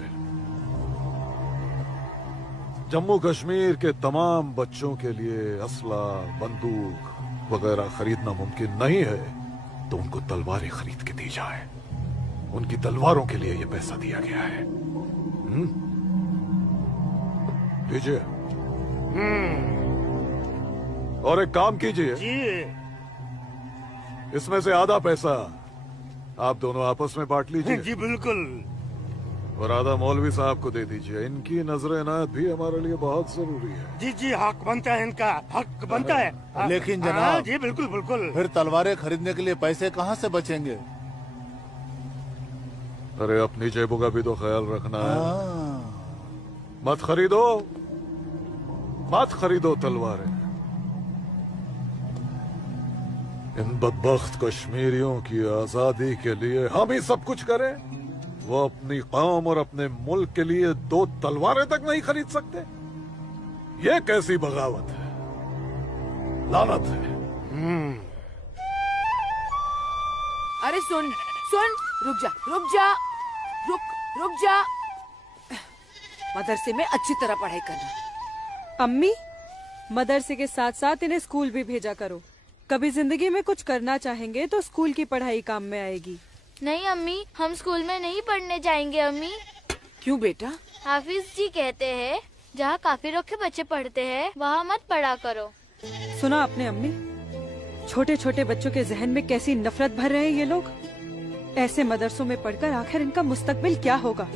जम्मू कश्मीर के तमाम बच्चों के लिए असला, बंदूक वगैरह खरीदना मुमकिन नहीं है, तो उनको तलवारें खरीद के दी जाए। उनकी तलवारों के लिए ये पैसा दिया गया है। लीजिए। और एक काम कीजिए, इसमें से आधा पैसा आप दोनों आपस में बांट लीजिए। जी बिल्कुल। और आधा मौलवी साहब को दे दीजिए। इनकी नजर इनायत भी हमारे लिए बहुत जरूरी है। जी जी, हक बनता है, इनका हक बनता है। लेकिन जनाब, जी बिल्कुल बिल्कुल। फिर तलवारें खरीदने के लिए पैसे कहाँ से बचेंगे? अरे अपनी जेबों का भी तो ख्याल रखना है। मत खरीदो, मत खरीदो तलवारें। इन बदबख्त कश्मीरियों की आजादी के लिए हम ही सब कुछ करें, वो अपनी कौम और अपने मुल्क के लिए 2 तलवारें तक नहीं खरीद सकते। ये कैसी बगावत है, लानत है। अरे सुन सुन, रुक जा रुक जा, रुक जा। मदरसे में अच्छी तरह पढ़ाई करना। अम्मी, मदरसे के साथ साथ इन्हें स्कूल भी भेजा करो। कभी जिंदगी में कुछ करना चाहेंगे तो स्कूल की पढ़ाई काम में आएगी। नहीं अम्मी, हम स्कूल में नहीं पढ़ने जाएंगे अम्मी। क्यों बेटा? हाफिज जी कहते हैं जहाँ काफिरों के बच्चे पढ़ते हैं वहाँ मत पढ़ा करो। सुना आपने अम्मी? छोटे छोटे बच्चों के जहन में कैसी नफरत भर रहे हैं ये लोग। ऐसे मदरसों में पढ़कर आखिर इनका मुस्तकबिल क्या होगा?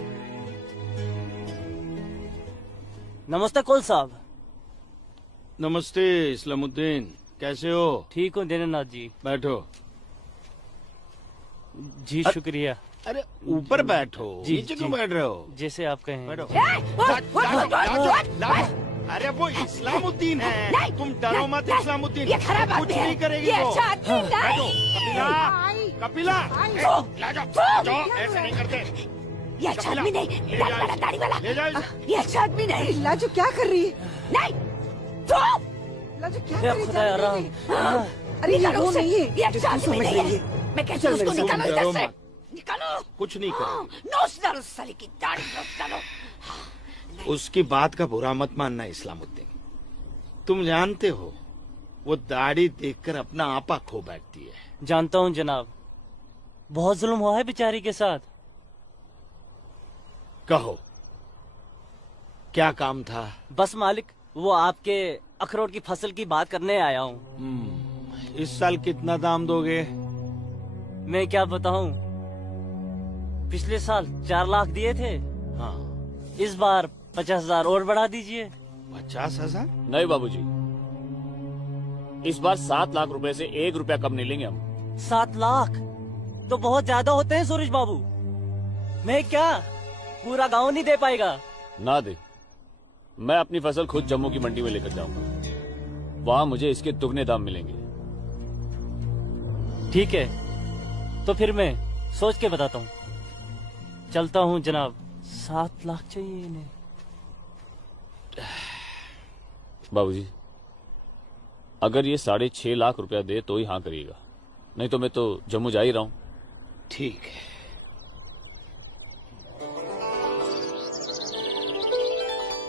नमस्ते कुल साहब। नमस्ते इस्लामुद्दीन, कैसे हो? ठीक हूँ दीनानाथ जी। बैठो। जी शुक्रिया। अरे ऊपर बैठो, जी, नीचे क्यों जी। बैठ रहे हो? जैसे आप कहें। बैठो। अरे वो इस्लामुद्दीन है, तुम डरो मत। इस्लामुद्दीन ये खराब कुछ आदमी है। नहीं करेगी ये वो। अच्छा आदमी बैठो। नहीं। कपिला, कपिला, ले जाओ, ऐसे नहीं करते। ये अच्छा आदमी नहीं, दाढ़ी वाला, दाढ़ी वाला। ले जाओ। ये अच्छा आदमी नहीं। लाजो क्या कर रही है? नहीं, तो लाजो क्या या कर रही खुदा है? राम। अरे ये निकालो वो उसे। नहीं है ये अच्छा जो तू आदमी समझ नहीं रही है। है। मैं कहती चल हूँ उसको मेरे निकालो साथ। इधर से। मत। निकालो। कुछ नहीं करो। नोच डालो साले की दाढ़ी, नोच डालो। उसकी बात का बुरा मत मानना इस्लामुद्दीन। तुम जानते हो वो दाढ़ी देखकर अपना आपा खो बैठती है। जानता हूँ जनाब, बहुत जुल्म हुआ है बेचारी के साथ। कहो क्या काम था? बस मालिक, वो आपके अखरोट की फसल की बात करने आया हूँ। इस साल कितना दाम दोगे? मैं क्या बताऊं, पिछले साल 4 लाख दिए थे। हाँ, इस बार 50,000 और बढ़ा दीजिए। 50,000? नहीं बाबूजी, इस बार 7 लाख रुपए से 1 रुपया कम नहीं लेंगे हम। 7 लाख तो बहुत ज्यादा होते हैं सूरज बाबू। मैं क्या पूरा गांव नहीं दे पाएगा? ना दे, मैं अपनी फसल खुद जम्मू की मंडी में लेकर जाऊंगा। वहां मुझे इसके दुगने दाम मिलेंगे। ठीक है, तो फिर मैं सोच के बताता हूँ। चलता हूँ जनाब। 7 लाख चाहिए इन्हें। बाबूजी, अगर ये 6.5 लाख रुपया दे तो ही हाँ करिएगा, नहीं तो मैं तो जम्मू जा ही रहा हूँ। ठीक है।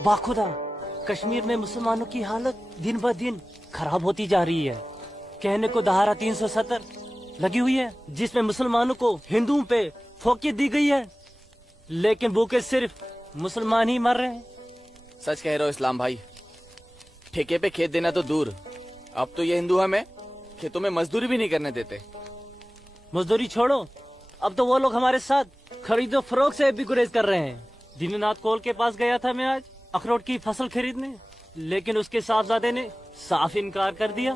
बाखुदा, कश्मीर में मुसलमानों की हालत दिन ब दिन खराब होती जा रही है। कहने को धारा 370 लगी हुई है, जिसमें मुसलमानों को हिंदुओं पे फोकियत दी गई है, लेकिन भूखे सिर्फ मुसलमान ही मर रहे हैं। सच कह रहे हो इस्लाम भाई। ठेके पे खेत देना तो दूर, अब तो ये हिंदू हमें खेतों में मजदूरी भी नहीं करने देते। मजदूरी छोड़ो, अब तो वो लोग हमारे साथ खरीदो फरोख्त से भी गुरेज कर रहे हैं। दीननाथ कोल के पास गया था मैं आज अखरोट की फसल खरीदने, लेकिन उसके साहबजादे ने साफ इनकार कर दिया।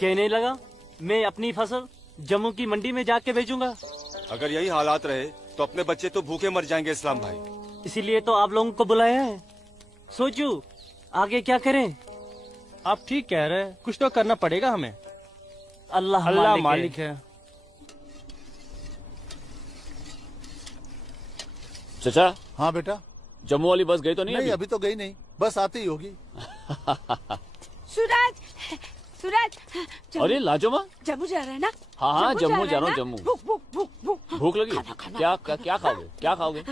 कहने लगा मैं अपनी फसल जम्मू की मंडी में जाके बेचूंगा। अगर यही हालात रहे तो अपने बच्चे तो भूखे मर जाएंगे इस्लाम भाई। इसीलिए तो आप लोगों को बुलाया है। सोचो आगे क्या करें। आप ठीक कह रहे हैं, कुछ तो करना पड़ेगा हमें। अल्लाह मालिक है। चाचा। हाँ बेटा। जम्मू वाली बस गई तो नहीं? अभी तो गई नहीं, बस आती ही होगी। सूरज, सूरज। अरे लाजो माँ, जम्मू जा रहा है ना? हाँ जम्मू जा रहा हूँ। जम्मू भूख लगी? खाना। क्या खाओगे? क्या खाओगे?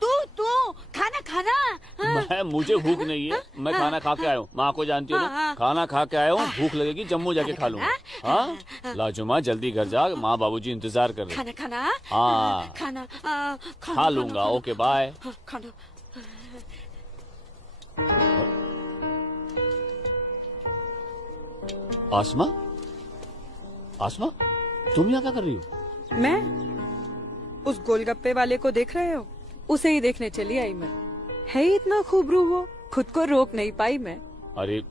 तू खाना। मुझे भूख नहीं है, मैं खाना खा के आया हूँ। माँ को जानती हो ना, खाना खा के आया हूँ। भूख लगेगी जम्मू जाके खा लूंगा। हाँ लाजो माँ, जल्दी घर जा, माँ बाबूजी इंतजार कर रहे। खाना। हाँ खाना खा लूंगा। Okay bye. खाना। आसमा, आसमा, तुम यहाँ क्या कर रही हो? मैं उस गोलगप्पे वाले को देख रहे हो? उसे ही देखने चली आई मैं। है ही इतना खूबरू वो, खुद को रोक नहीं पाई मैं। अरे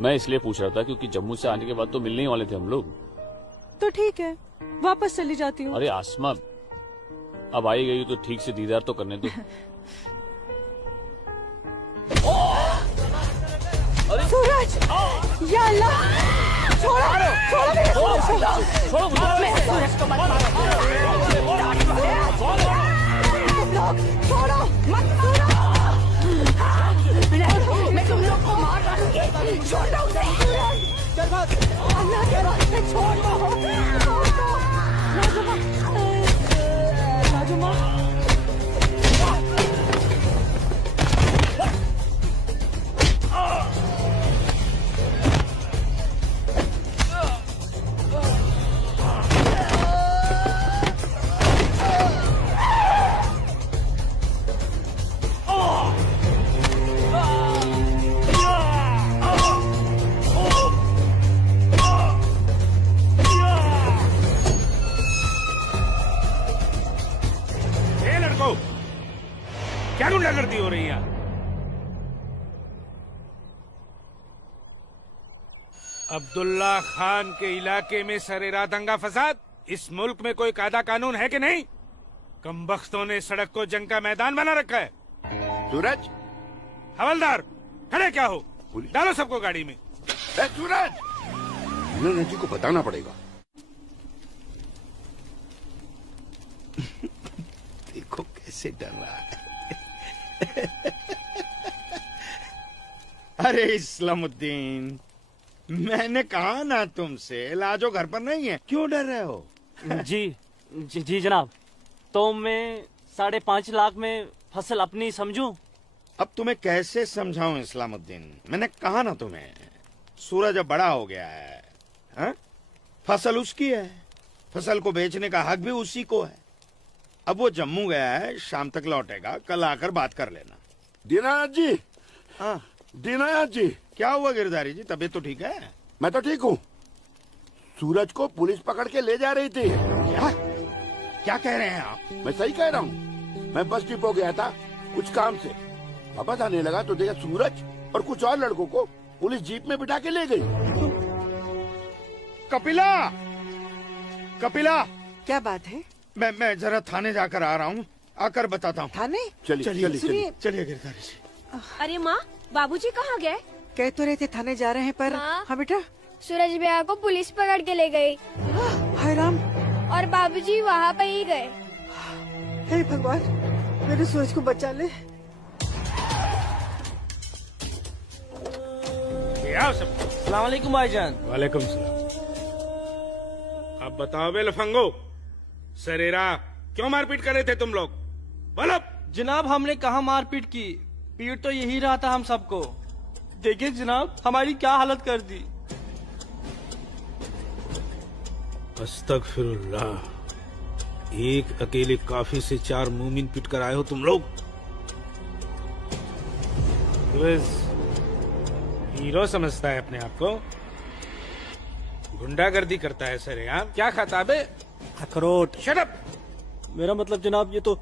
मैं इसलिए पूछ रहा था क्योंकि जम्मू से आने के बाद तो मिलने ही वाले थे हम लोग। तो ठीक है, वापस चली जाती हूँ। अरे आसमा, अब आई गई तो ठीक से दीदार तो करने दो। सूरज, या अल्लाह, छोड़ो मेरे सूरज को। मैं सूरज को मत मारो। तुम लोग छोड़ो मत, मैं तुम लोग को मार डालूंगी। छोड़ दो उसे। अल्लाह के वास्ते छोड़ दो। लाजुमा, क्या गुंडागर्दी हो रही है? अब्दुल्ला खान के इलाके में सरेरा दंगा फसाद। इस मुल्क में कोई कायदा कानून है कि नहीं? कमबख्तों ने सड़क को जंग का मैदान बना रखा है। सूरज, हवलदार खड़े क्या हो? डालो सबको गाड़ी में। सूरज, जी को बताना पड़ेगा। देखो कैसे डर रहा है। अरे इस्लामुद्दीन, मैंने कहा ना तुमसे, लाजो घर पर नहीं है, क्यों डर रहे हो? जी जनाब, तो मैं 5.5 लाख में फसल अपनी समझूं? अब तुम्हें कैसे समझाऊं इस्लामुद्दीन, मैंने कहा ना तुम्हें, सूरज अब बड़ा हो गया है, हा? फसल उसकी है, फसल को बेचने का हक भी उसी को है। अब वो जम्मू गया है, शाम तक लौटेगा, कल आकर बात कर लेना। दीनानाथ जी, हाँ दीनानाथ जी। क्या हुआ गिरधारी जी, तबीयत तो ठीक है? मैं तो ठीक हूँ। सूरज को पुलिस पकड़ के ले जा रही थी। क्या कह रहे हैं आप? मैं सही कह रहा हूँ। मैं बस डिपो गया था कुछ काम से, वापस आने लगा तो देखा सूरज और कुछ और लड़कों को पुलिस जीप में बिठा के ले गई। कपिला, कपिला, क्या बात है? मैं जरा थाने जाकर आ रहा हूँ, आकर बताता हूँ। थाने? चलिए सुनिए। चलिए गिरधारी जी। अरे माँ, बाबूजी कहाँ गए? कह तो रहे थे थाने जा रहे हैं पर। हाँ बेटा। सूरज भैया को पुलिस पकड़ के ले गई। हाय राम। और बाबूजी वहाँ पे ही गए। हे भगवान, मेरे सूरज को बचा ले। अस्सलाम वालेकुम भाईजान। वालेकुम सलाम। अब बताओ बे लफंगो, सरेरा क्यों मारपीट कर रहे थे तुम लोग? बोलो। जनाब हमने कहा मारपीट की, पीट तो यही रहा था हम सबको। देखिए जनाब हमारी क्या हालत कर दी। अस्तगफिरुल्लाह, एक अकेले काफी से 4 मूमिन पिट कर आए हो तुम लोग। हीरो समझता है अपने आप को, गुंडागर्दी करता है सर। यार क्या खाता बे? अखरोट। Shut up. मेरा मतलब जनाब ये तो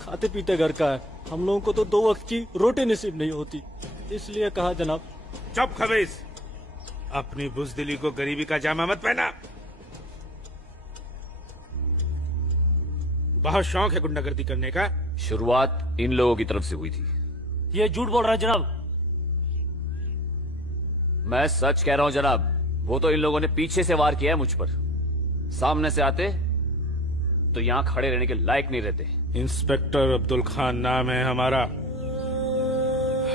खाते पीते घर का है, हम लोगों को तो 2 वक्त की रोटी नसीब नहीं होती, इसलिए कहा जनाब। चुप खबीस, अपनी बुज़दिली को गरीबी का जामा मत पहना। बहुत शौक है गुंडागर्दी करने का। शुरुआत इन लोगों की तरफ से हुई थी। ये झूठ बोल रहा है जनाब। मैं सच कह रहा हूं जनाब, वो तो इन लोगों ने पीछे से वार किया है मुझ पर। सामने से आते तो यहां खड़े रहने के लायक नहीं रहते। इंस्पेक्टर अब्दुल खान नाम है हमारा,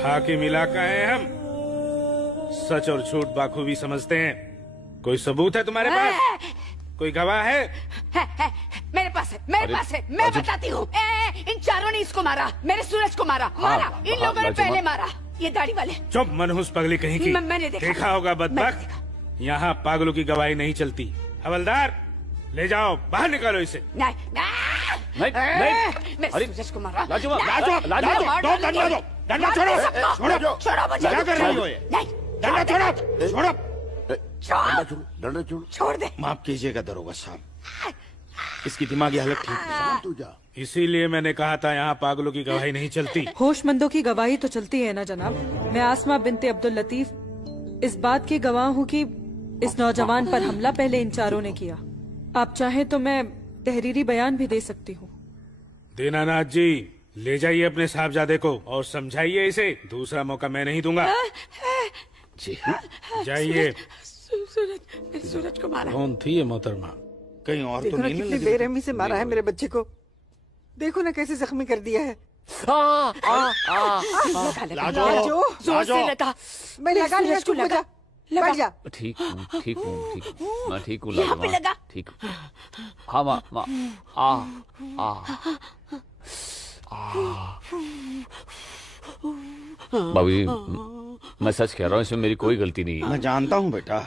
हाकिम इलाका है हम, सच और झूठ बाखूबी समझते हैं। कोई सबूत है तुम्हारे पास? कोई गवाह है? मेरे पास है, मेरे पास है, मैं बताती हूँ। इन चारों ने इसको मारा, मेरे सूरज को मारा। इन लोगों ने पहले मारा, ये दाढ़ी वाले। चुप मनहूस पगली कहीं की। मैंने देखा होगा बदबख्त, यहाँ पागलों की गवाही नहीं चलती। हवलदार ले जाओ, बाहर निकालो इसे। नहीं, मेरे सूरज को मारा। डंडा छोड़ो, क्या कर रही हो ये? डंडा छोड़ो, डंडा छोड़ो। छोड़ दे। माफ कीजिएगा दरोगा साहब, इसकी दिमागी हालत ठीक नहीं। तू जा। इसीलिए मैंने कहा था यहाँ पागलों की गवाही नहीं चलती। होशमंदों की गवाही तो चलती है ना जनाब। मैं आसमा बिनते अब्दुल लतीफ इस बात की गवाह हूँ कि इस नौजवान पर हमला पहले इन चारों ने किया। आप चाहें तो मैं तहरीरी बयान भी दे सकती हूँ। दीनानाथ जी, ले जाइए अपने साहबजादे को और समझाइए इसे, दूसरा मौका मैं नहीं दूंगा। जी जाइए। सूरज को मारा। कौन थी ये मोहतरमा? कहीं और देखो तो ना नहीं कितनी लगी? बेरहमी से मारा है मेरे बच्चे को। देखो ना कैसे जख्मी कर दिया है। लाजो, जोर से लगा। मैं लगा लिया, चुप हो जा, बैठ जा। ठीक हूँ, ठीक हूँ, ठीक हूँ, मैं ठीक हूँ। यहाँ पे लगा। ठीक हूँ। हाँ माँ, बाबूजी, मैं सच कह रहा हूँ, इसमें मेरी कोई गलती नहीं है। मैं जानता हूँ बेटा,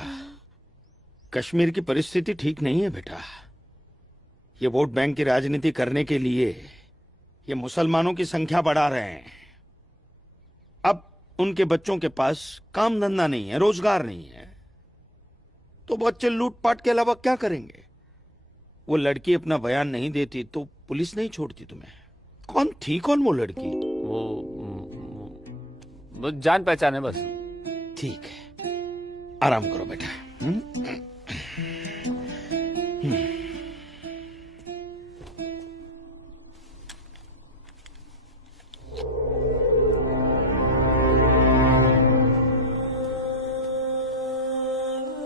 कश्मीर की परिस्थिति ठीक नहीं है बेटा। ये वोट बैंक की राजनीति करने के लिए ये मुसलमानों की संख्या बढ़ा रहे हैं। अब उनके बच्चों के पास काम धंधा नहीं है, रोजगार नहीं है, तो बच्चे लूटपाट के अलावा क्या करेंगे? वो लड़की अपना बयान नहीं देती तो पुलिस नहीं छोड़ती तुम्हें। कौन थी, कौन वो लड़की? वो जान पहचान है बस। ठीक है, आराम करो बेटा।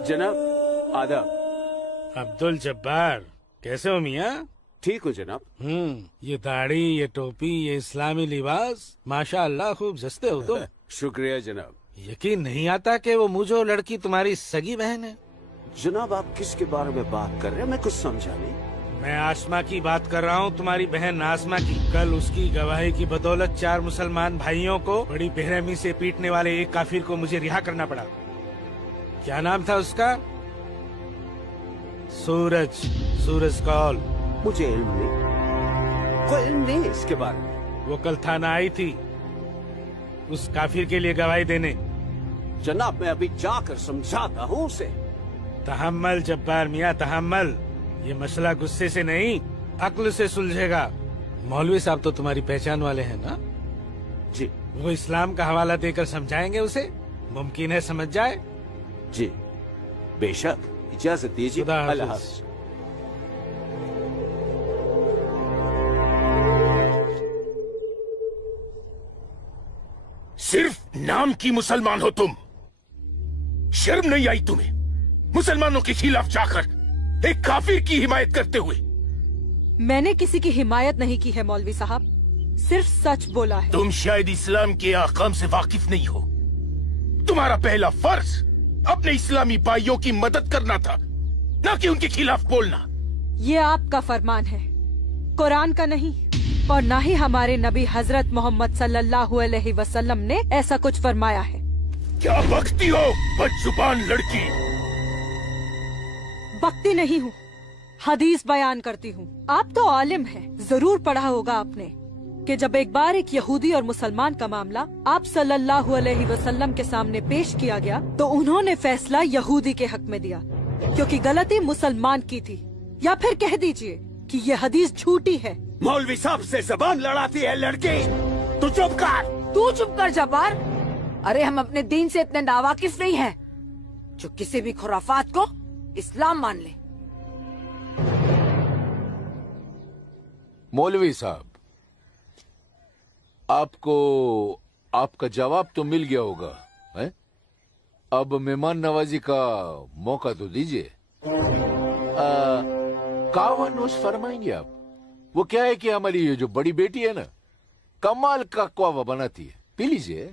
जनाब आदाब। अब्दुल जब्बार, कैसे हो मियाँ? ठीक हो जनाब। ये दाढ़ी, ये टोपी, ये इस्लामी लिबास, माशाअल्लाह खूब जस्ते हो तुम। शुक्रिया जनाब। यकीन नहीं आता कि वो मुझे लड़की तुम्हारी सगी बहन है। जनाब आप किसके बारे में बात कर रहे हैं? मैं कुछ समझा नहीं। मैं आसमा की बात कर रहा हूँ, तुम्हारी बहन आसमा की। कल उसकी गवाही की बदौलत 4 मुसलमान भाइयों को बड़ी बेरहमी से पीटने वाले एक काफिर को मुझे रिहा करना पड़ा। क्या नाम था उसका? सूरज कौल। मुझे इल्म नहीं, कोई इल्म नहीं इसके बारे में। वो कल थाना आई थी उस काफिर के लिए गवाही देने। जनाब मैं अभी जाकर समझाता हूँ उसे। तहम्मल जब्बार मियाँ, तहम्मल। ये मसला गुस्से से नहीं, अक्ल से सुलझेगा। मौलवी साहब तो तुम्हारी पहचान वाले हैं ना? जी। वो इस्लाम का हवाला देकर समझाएंगे उसे, मुमकिन है समझ जाए। जी बेशक, इजाजत दीजिए। अल्लाह हाफ़िज़। सिर्फ नाम की मुसलमान हो तुम, शर्म नहीं आई तुम्हें मुसलमानों के खिलाफ जाकर एक काफिर की हिमायत करते हुए? मैंने किसी की हिमायत नहीं की है मौलवी साहब, सिर्फ सच बोला है। तुम शायद इस्लाम के अहकाम से वाकिफ नहीं हो। तुम्हारा पहला फर्ज अपने इस्लामी भाइयों की मदद करना था, न कि उनके खिलाफ बोलना। ये आपका फरमान है, कुरान का नहीं, और न ही हमारे नबी हजरत मोहम्मद सल्लल्लाहु अलैहि वसल्लम ने ऐसा कुछ फरमाया है। क्या बकती हो बदजुबान लड़की? बकती नहीं हूँ, हदीस बयान करती हूँ। आप तो आलिम हैं, जरूर पढ़ा होगा आपने कि जब एक बार एक यहूदी और मुसलमान का मामला आप सल्लल्लाहु अलैहि वसल्लम के सामने पेश किया गया तो उन्होंने फैसला यहूदी के हक में दिया, क्योंकि गलती मुसलमान की थी। या फिर कह दीजिए कि ये हदीस झूठी है। मौलवी साहब से जबान लड़ाती है लड़की, तू चुप कर। तू चुप कर जब्बार। अरे हम अपने दीन से इतने नावाकिफ नहीं हैं जो किसी भी खुराफात को इस्लाम मान ले। मौलवी साहब, आपको आपका जवाब तो मिल गया होगा, है? अब मेहमान नवाजी का मौका तो दीजिए। कावा नोश फरमाएंगे आप? वो क्या है कि हमारी ये जो बड़ी बेटी है ना, कमाल का कावा बनाती है, पी लीजिए।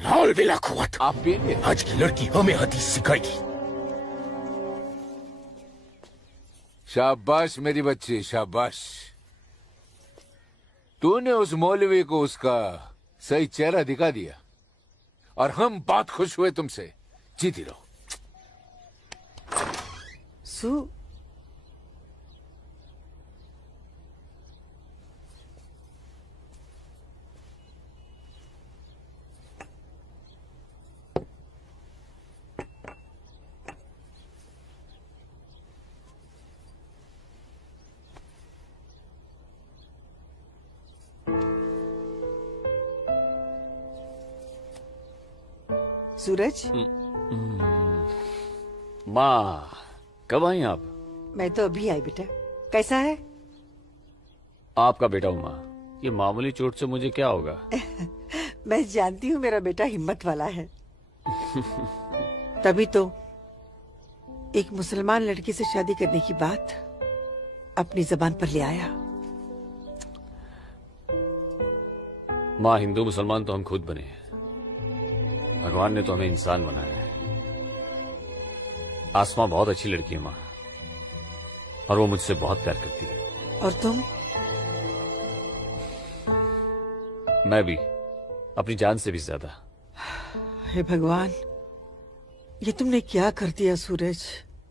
आप पिएंगे? आज की लड़की हमें हदीस सिखाएगी। शाबाश मेरी बच्ची, शाबाश। तूने उस मौलवी को उसका सही चेहरा दिखा दिया और हम बहुत खुश हुए तुमसे। जीती रहो। सूरज, माँ कब आई आप? मैं तो अभी आई बेटा। कैसा है? आपका बेटा हूँ माँ, ये मामूली चोट से मुझे क्या होगा? मैं जानती हूँ मेरा बेटा हिम्मत वाला है। तभी तो एक मुसलमान लड़की से शादी करने की बात अपनी जबान पर ले आया। माँ, हिंदू मुसलमान तो हम खुद बने हैं, भगवान ने तो हमें इंसान बनाया है। आसमा बहुत अच्छी लड़की है माँ, और वो मुझसे बहुत प्यार करती है। और तुम? मैं भी, अपनी जान से भी ज्यादा। हे भगवान, ये तुमने क्या कर दिया सूरज?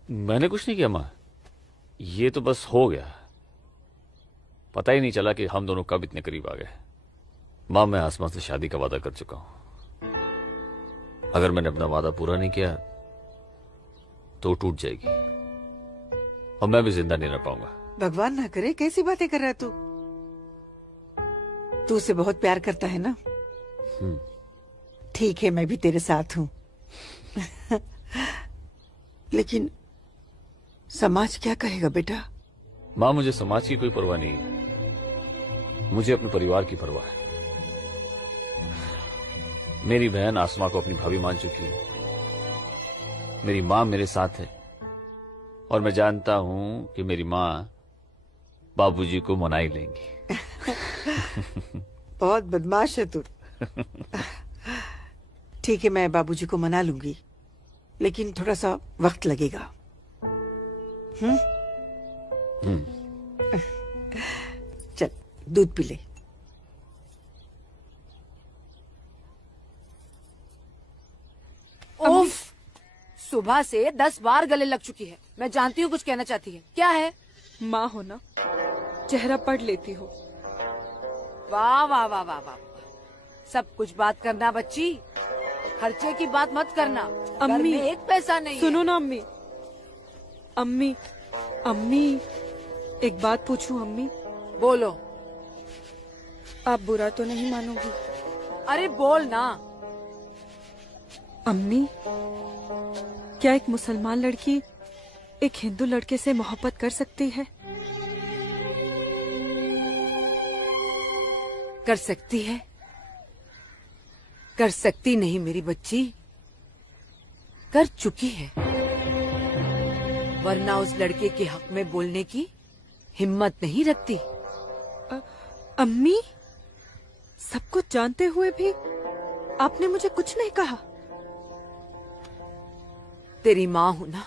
मैंने कुछ नहीं किया माँ, ये तो बस हो गया। पता ही नहीं चला कि हम दोनों कब इतने करीब आ गए। माँ, मैं आसमा से शादी का वादा कर चुका हूं। अगर मैंने अपना वादा पूरा नहीं किया तो टूट जाएगी और मैं भी जिंदा नहीं रह पाऊंगा। भगवान ना करे, कैसी बातें कर रहा है तू? तू उसे बहुत प्यार करता है ना? ठीक है, मैं भी तेरे साथ हूँ। लेकिन समाज क्या कहेगा बेटा? माँ, मुझे समाज की कोई परवाह नहीं है, मुझे अपने परिवार की परवाह है। मेरी बहन आसमा को अपनी भाभी मान चुकी है, मेरी माँ मेरे साथ है, और मैं जानता हूं कि मेरी माँ बाबूजी को मना ही लेंगी। बहुत बदमाश है तू। ठीक है, मैं बाबूजी को मना लूंगी, लेकिन थोड़ा सा वक्त लगेगा। चल दूध पी ले। उफ, सुबह से 10 बार गले लग चुकी है। मैं जानती हूँ कुछ कहना चाहती है। क्या है? माँ हो ना, चेहरा पढ़ लेती हो। वाह वाह वाह वाह वाह, सब कुछ बात करना बच्ची, खर्चे की बात मत करना। घर अम्मी, में एक पैसा नहीं सुनो है। ना अम्मी। अम्मी, अम्मी, एक बात पूछूं अम्मी? बोलो। आप बुरा तो नहीं मानोगी? अरे बोल ना। अम्मी, क्या एक मुसलमान लड़की एक हिंदू लड़के से मोहब्बत कर सकती है? कर सकती है, कर सकती नहीं मेरी बच्ची, कर चुकी है। वरना उस लड़के के हक में बोलने की हिम्मत नहीं रखती। अम्मी, सब कुछ जानते हुए भी आपने मुझे कुछ नहीं कहा। तेरी माँ हूं ना,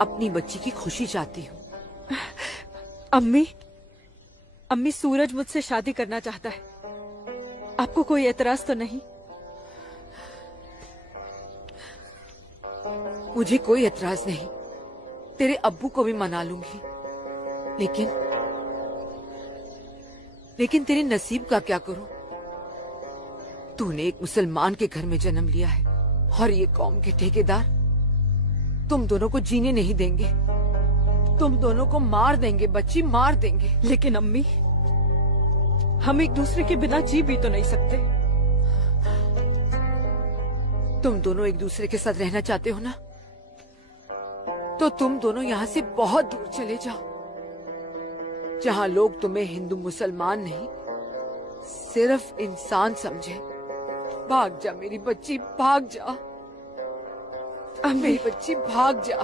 अपनी बच्ची की खुशी चाहती हूँ। अम्मी, अम्मी, सूरज मुझसे शादी करना चाहता है। आपको कोई एतराज तो नहीं? मुझे कोई एतराज नहीं, तेरे अब्बू को भी मना लूंगी। लेकिन तेरे नसीब का क्या करूं? तूने एक मुसलमान के घर में जन्म लिया है और ये कौम के ठेकेदार तुम दोनों को जीने नहीं देंगे। तुम दोनों को मार देंगे बच्ची, मार देंगे। लेकिन अम्मी, हम एक दूसरे के बिना जी भी तो नहीं सकते। तुम दोनों एक दूसरे के साथ रहना चाहते हो ना, तो तुम दोनों यहाँ से बहुत दूर चले जाओ, जहाँ लोग तुम्हें हिंदू मुसलमान नहीं, सिर्फ इंसान समझे। भाग जा मेरी बच्ची, भाग जा। मेरी बच्ची भाग जा।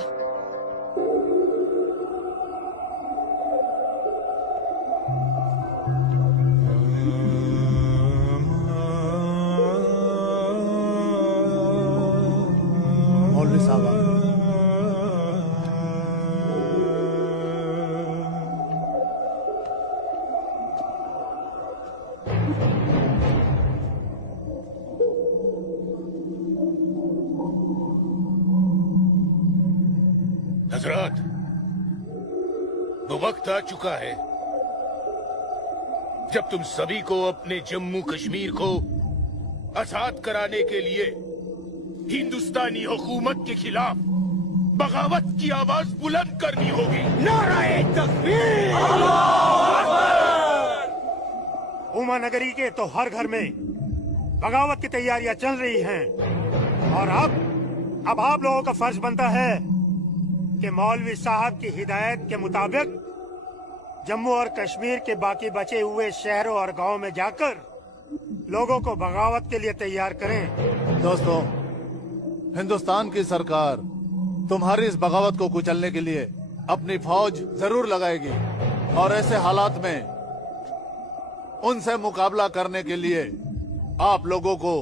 मौलवी साहब, हजरत, वो वक्त आ चुका है जब तुम सभी को अपने जम्मू कश्मीर को आजाद कराने के लिए हिंदुस्तानी हुकूमत के खिलाफ बगावत की आवाज बुलंद करनी होगी। नारे तकबीर! उमा नगरी के तो हर घर में बगावत की तैयारियां चल रही हैं और अब आप लोगों का फर्ज बनता है कि मौलवी साहब की हिदायत के मुताबिक जम्मू और कश्मीर के बाकी बचे हुए शहरों और गांवों में जाकर लोगों को बगावत के लिए तैयार करें। दोस्तों, हिंदुस्तान की सरकार तुम्हारी इस बगावत को कुचलने के लिए अपनी फौज जरूर लगाएगी और ऐसे हालात में उनसे मुकाबला करने के लिए आप लोगों को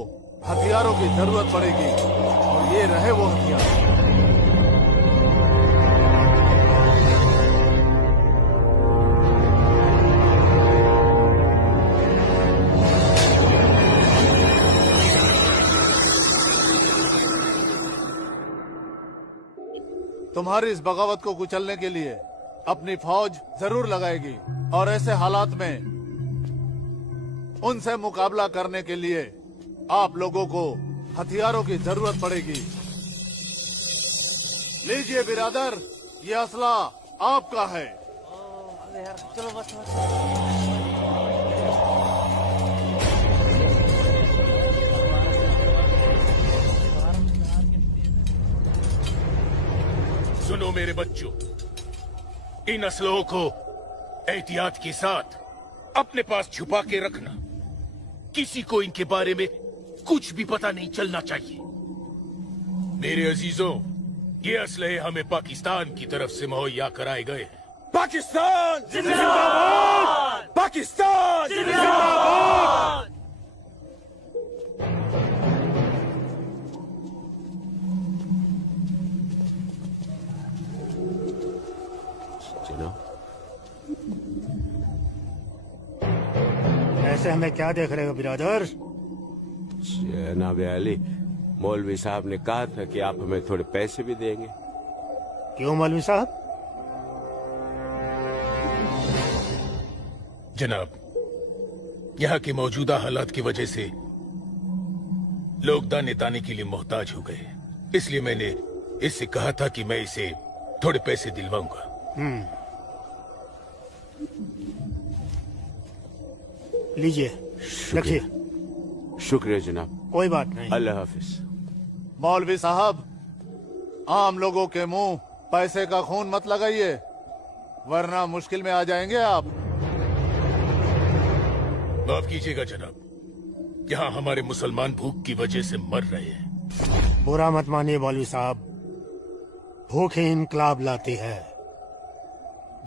हथियारों की जरूरत पड़ेगी और ये रहे वो हथियार। तुम्हारी इस बगावत को कुचलने के लिए अपनी फौज जरूर लगाएगी और ऐसे हालात में उनसे मुकाबला करने के लिए आप लोगों को हथियारों की जरूरत पड़ेगी। लीजिए बिरादर, ये असला आपका है। चलो बस। सुनो मेरे बच्चों, इन असलों को एहतियात के साथ अपने पास छुपा के रखना। किसी को इनके बारे में कुछ भी पता नहीं चलना चाहिए। मेरे अजीजों, ये असलहे हमें पाकिस्तान की तरफ से मुहैया कराए गए हैं। पाकिस्तान जिंदाबाद! पाकिस्तान जिंदाबाद! चलो। से हमें क्या देख रहे हो बिरादर? जनाब अली, मौलवी साहब ने कहा था कि आप हमें थोड़े पैसे भी देंगे। क्यों मौलवी साहब? जनाब, यहाँ की मौजूदा हालात की वजह से लोग दाने दाने के लिए मोहताज हो गए, इसलिए मैंने इससे कहा था कि मैं इसे थोड़े पैसे दिलवाऊंगा। लीजिए, रखिए। शुक्रिया जनाब। कोई बात नहीं। अल्लाह हाफिज। मौलवी साहब, आम लोगों के मुंह पैसे का खून मत लगाइए, वरना मुश्किल में आ जाएंगे आप। माफ कीजिएगा जनाब, यहाँ हमारे मुसलमान भूख की वजह से मर रहे हैं। बुरा मत मानिए मौलवी साहब, भूख ही इनकलाब लाती है।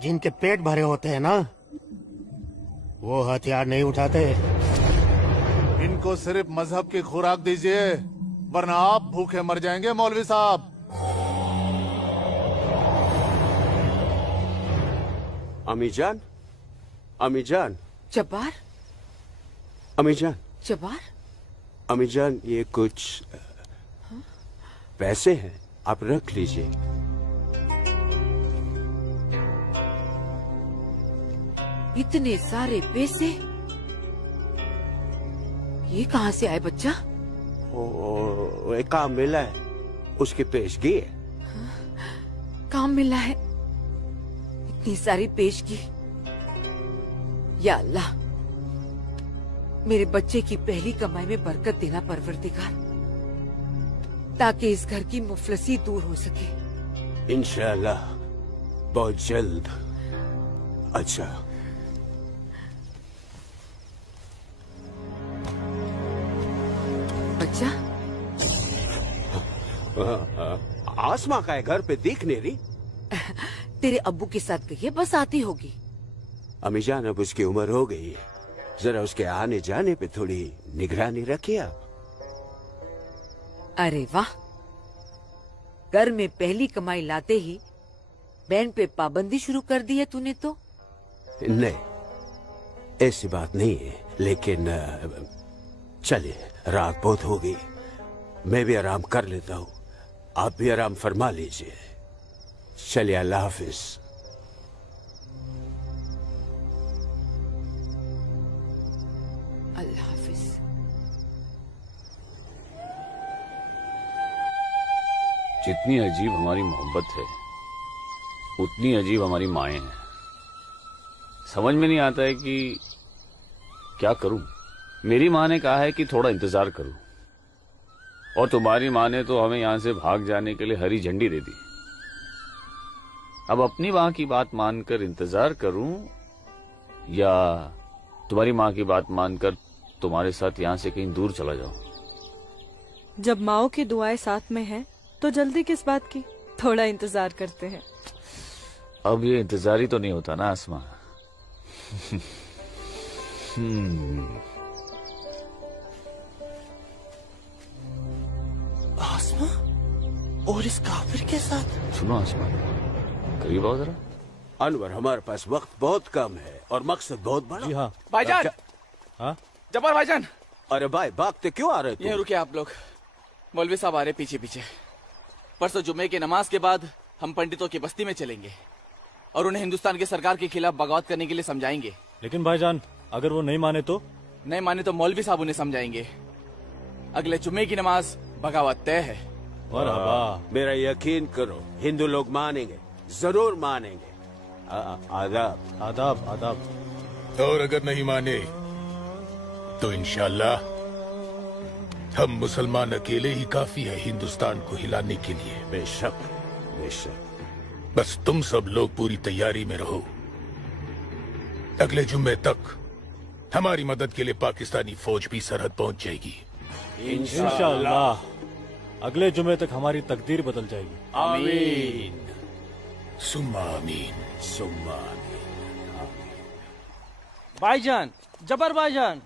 जिनके पेट भरे होते हैं ना, वो हथियार नहीं उठाते। इनको सिर्फ मजहब की खुराक दीजिए, वरना आप भूखे मर जाएंगे मौलवी साहब। अम्मी जान, अम्मी जान, जब्बार, अम्मी जान, जब्बार, अम्मी जान, ये कुछ पैसे हैं, आप रख लीजिए। इतने सारे पैसे ये कहाँ से आए बच्चा? ओ, एक काम मिला है, उसकी पेशगी है। काम मिला है? इतनी सारी पेशगी। या अल्लाह, मेरे बच्चे की पहली कमाई में बरकत देना परवरदिगार, ताकि इस घर की मुफलसी दूर हो सके। इंशाअल्लाह बहुत जल्द। अच्छा, बच्चा, आसमा का है, घर पे दिख नहीं रही। तेरे अब्बू के साथ गई है, बस आती होगी। अम्मी जान, अब उसकी उम्र हो गई है, जरा उसके आने जाने पे थोड़ी निगरानी रखिए आप। अरे वाह, घर में पहली कमाई लाते ही बैंड पे पाबंदी शुरू कर दी है तूने तो। नहीं, ऐसी बात नहीं है, लेकिन चलिए, रात बहुत हो गई, मैं भी आराम कर लेता हूँ, आप भी आराम फरमा लीजिए। चलिए, अल्लाह हाफिज। अल्लाह हाफिज। जितनी अजीब हमारी मोहब्बत है, उतनी अजीब हमारी माएँ हैं। समझ में नहीं आता है कि क्या करूं। मेरी माँ ने कहा है कि थोड़ा इंतजार करूं, और तुम्हारी माँ ने तो हमें यहां से भाग जाने के लिए हरी झंडी दे दी। अब अपनी माँ की बात मानकर इंतजार करूं, या तुम्हारी माँ की बात मानकर तुम्हारे साथ यहाँ से कहीं दूर चला जाऊं। जब माओ की दुआएं साथ में हैं, तो जल्दी किस बात की, थोड़ा इंतजार करते हैं। अब ये इंतजार ही तो नहीं होता ना आसमा। आसमा और इस काफिर के साथ। सुनो आसमा, करीब आओ जरा। अनवर, हमारे पास वक्त बहुत कम है और मकसद बहुत बड़ा। जी हाँ भाईजान। हाँ जब्बार भाईजान। अरे भाई, भागते क्यों आ रहे थे? ये रुके आप लोग, मौलवी साहब आ रहे पीछे पीछे। परसों जुम्मे की नमाज के बाद हम पंडितों की बस्ती में चलेंगे और उन्हें हिंदुस्तान की सरकार के खिलाफ बगावत करने के लिए समझाएंगे। लेकिन भाईजान, अगर वो नहीं माने तो? नहीं माने तो मौलवी साहब उन्हें समझाएंगे। अगले जुम्मे की नमाज बगावत तय है। मेरा यकीन करो, हिंदू लोग मानेंगे, जरूर मानेंगे। आदाब आदाब आदाब। और अगर नहीं माने तो इंशाल्लाह हम मुसलमान अकेले ही काफी है हिंदुस्तान को हिलाने के लिए। बेशक बेशक। बस तुम सब लोग पूरी तैयारी में रहो। अगले जुम्मे तक हमारी मदद के लिए पाकिस्तानी फौज भी सरहद पहुंच जाएगी। इंशाअल्लाह अगले जुमे तक हमारी तकदीर बदल जाएगी। आमीन सुम्मा आमीन सुम्मा आमीन। भाईजान, जबर भाईजान,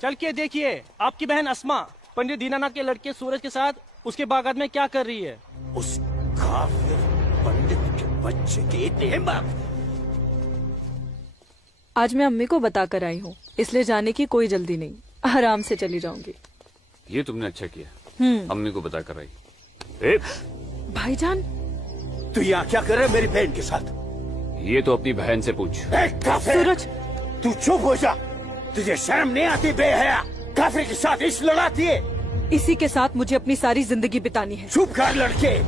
चल के देखिए आपकी बहन अस्मा पंडित दीनानाथ के लड़के सूरज के साथ उसके बागात में क्या कर रही है। उस काफिर पंडित के बच्चे की हिम्मत। आज मैं अम्मी को बता कर आई हूँ इसलिए जाने की कोई जल्दी नहीं, आराम से चली जाऊंगी। ये तुमने अच्छा किया, अम्मी को बता कर आई। भाईजान, तू यहाँ क्या कर रहा है मेरी बहन के साथ? ये तो अपनी बहन से पूछ। सूरज, तू चुप हो जा। तुझे शर्म नहीं आती बेहया? काफिर के साथ इश्क लड़ाती है। इसी के साथ मुझे अपनी सारी जिंदगी बितानी है। चुप कर लड़के।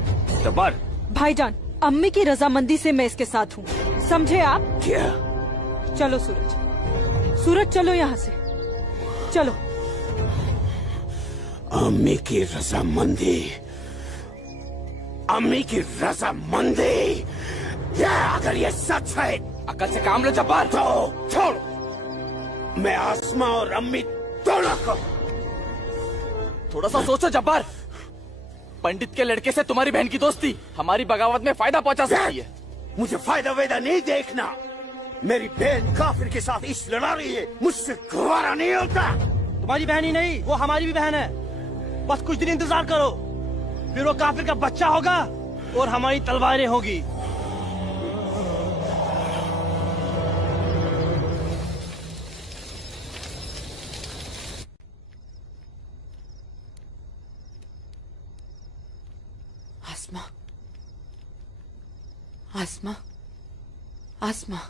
जब्बार, भाईजान, अम्मी की रजामंदी से मैं इसके साथ हूँ, समझे आप? क्या? चलो सूरज, सूरज चलो यहाँ से, चलो। अम्मी की रजामंदी, अम्मी की रजामंदी, क्या अगर ये सच है? अकल से काम लो जब्बार। तो छोड़, मैं आसमा और अम्मी दोनों को। थोड़ा सा सोचो जब्बार, पंडित के लड़के से तुम्हारी बहन की दोस्ती हमारी बगावत में फायदा पहुंचा सकती है। मुझे फायदा वेदा नहीं देखना। मेरी बहन काफिर के साथ इश्क लड़ा रही है, मुझसे गवारा नहीं होता। तुम्हारी बहन ही नहीं, वो हमारी भी बहन है। बस कुछ दिन इंतजार करो, फिर वो काफिर का बच्चा होगा और हमारी तलवारें होगी। आसमा, आसमा, आसमा।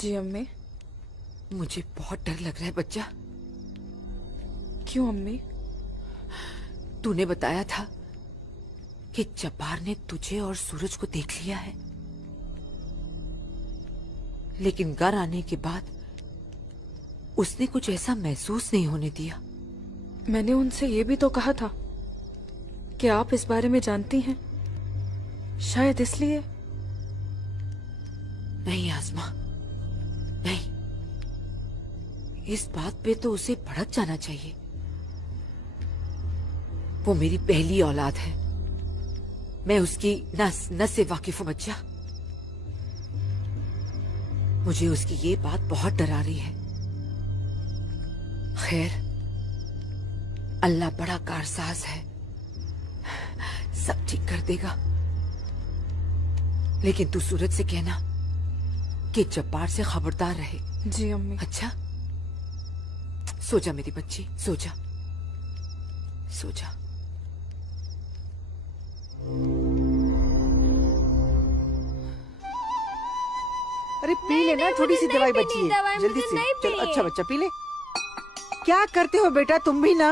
जी अम्मी। मुझे बहुत डर लग रहा है बच्चा। क्यों अम्मी? तूने बताया था कि जब्बार ने तुझे और सूरज को देख लिया है, लेकिन घर आने के बाद उसने कुछ ऐसा महसूस नहीं होने दिया। मैंने उनसे ये भी तो कहा था कि आप इस बारे में जानती हैं, शायद इसलिए। नहीं आसमा, नहीं। इस बात पे तो उसे भड़क जाना चाहिए। वो मेरी पहली औलाद है, मैं उसकी नस नस से वाकिफ हूं बच्चा। मुझे उसकी ये बात बहुत डरा रही है। खैर, अल्लाह बड़ा कारसाज है, सब ठीक कर देगा। लेकिन तू सूरज से कहना कि जब्बार से खबरदार रहे। जी अम्मी। अच्छा, सो जा मेरी बच्ची, सो जा, सो जा। अरे पी लेना, छोटी सी दवाई बची है, जल्दी से। चलो, अच्छा बच्चा पी ले। क्या करते हो बेटा तुम भी ना?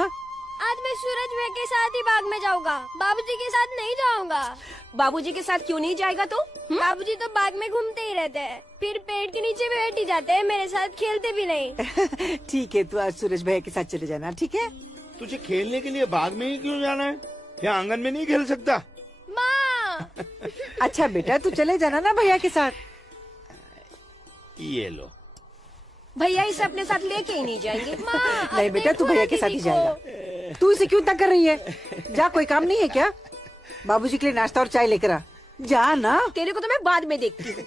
आज मैं सूरज भाई के साथ ही बाग में जाऊंगा, बाबूजी के साथ नहीं जाऊंगा। बाबूजी के साथ क्यों नहीं जाएगा तो? बाबूजी तो बाग में घूमते ही रहते हैं, फिर पेड़ के नीचे बैठ ही जाते हैं, मेरे साथ खेलते भी नहीं। ठीक है, तू आज सूरज भाई के साथ चले जाना, ठीक है? तुझे खेलने के लिए बाग में ही क्यों जाना है? यहाँ आंगन में नहीं खेल सकता? माँ। अच्छा बेटा, तू चले जाना ना भैया के साथ। ये लो। भैया इसे अपने साथ लेके ही नहीं जाएंगे। नहीं बेटा, तू भैया के साथ ही जाएगा। तू इसे क्यों तंग कर रही है? जा, कोई काम नहीं है क्या? बाबूजी के लिए नाश्ता और चाय लेकर आ। जा ना। तेरे को तो मैं बाद में देखती हूँ।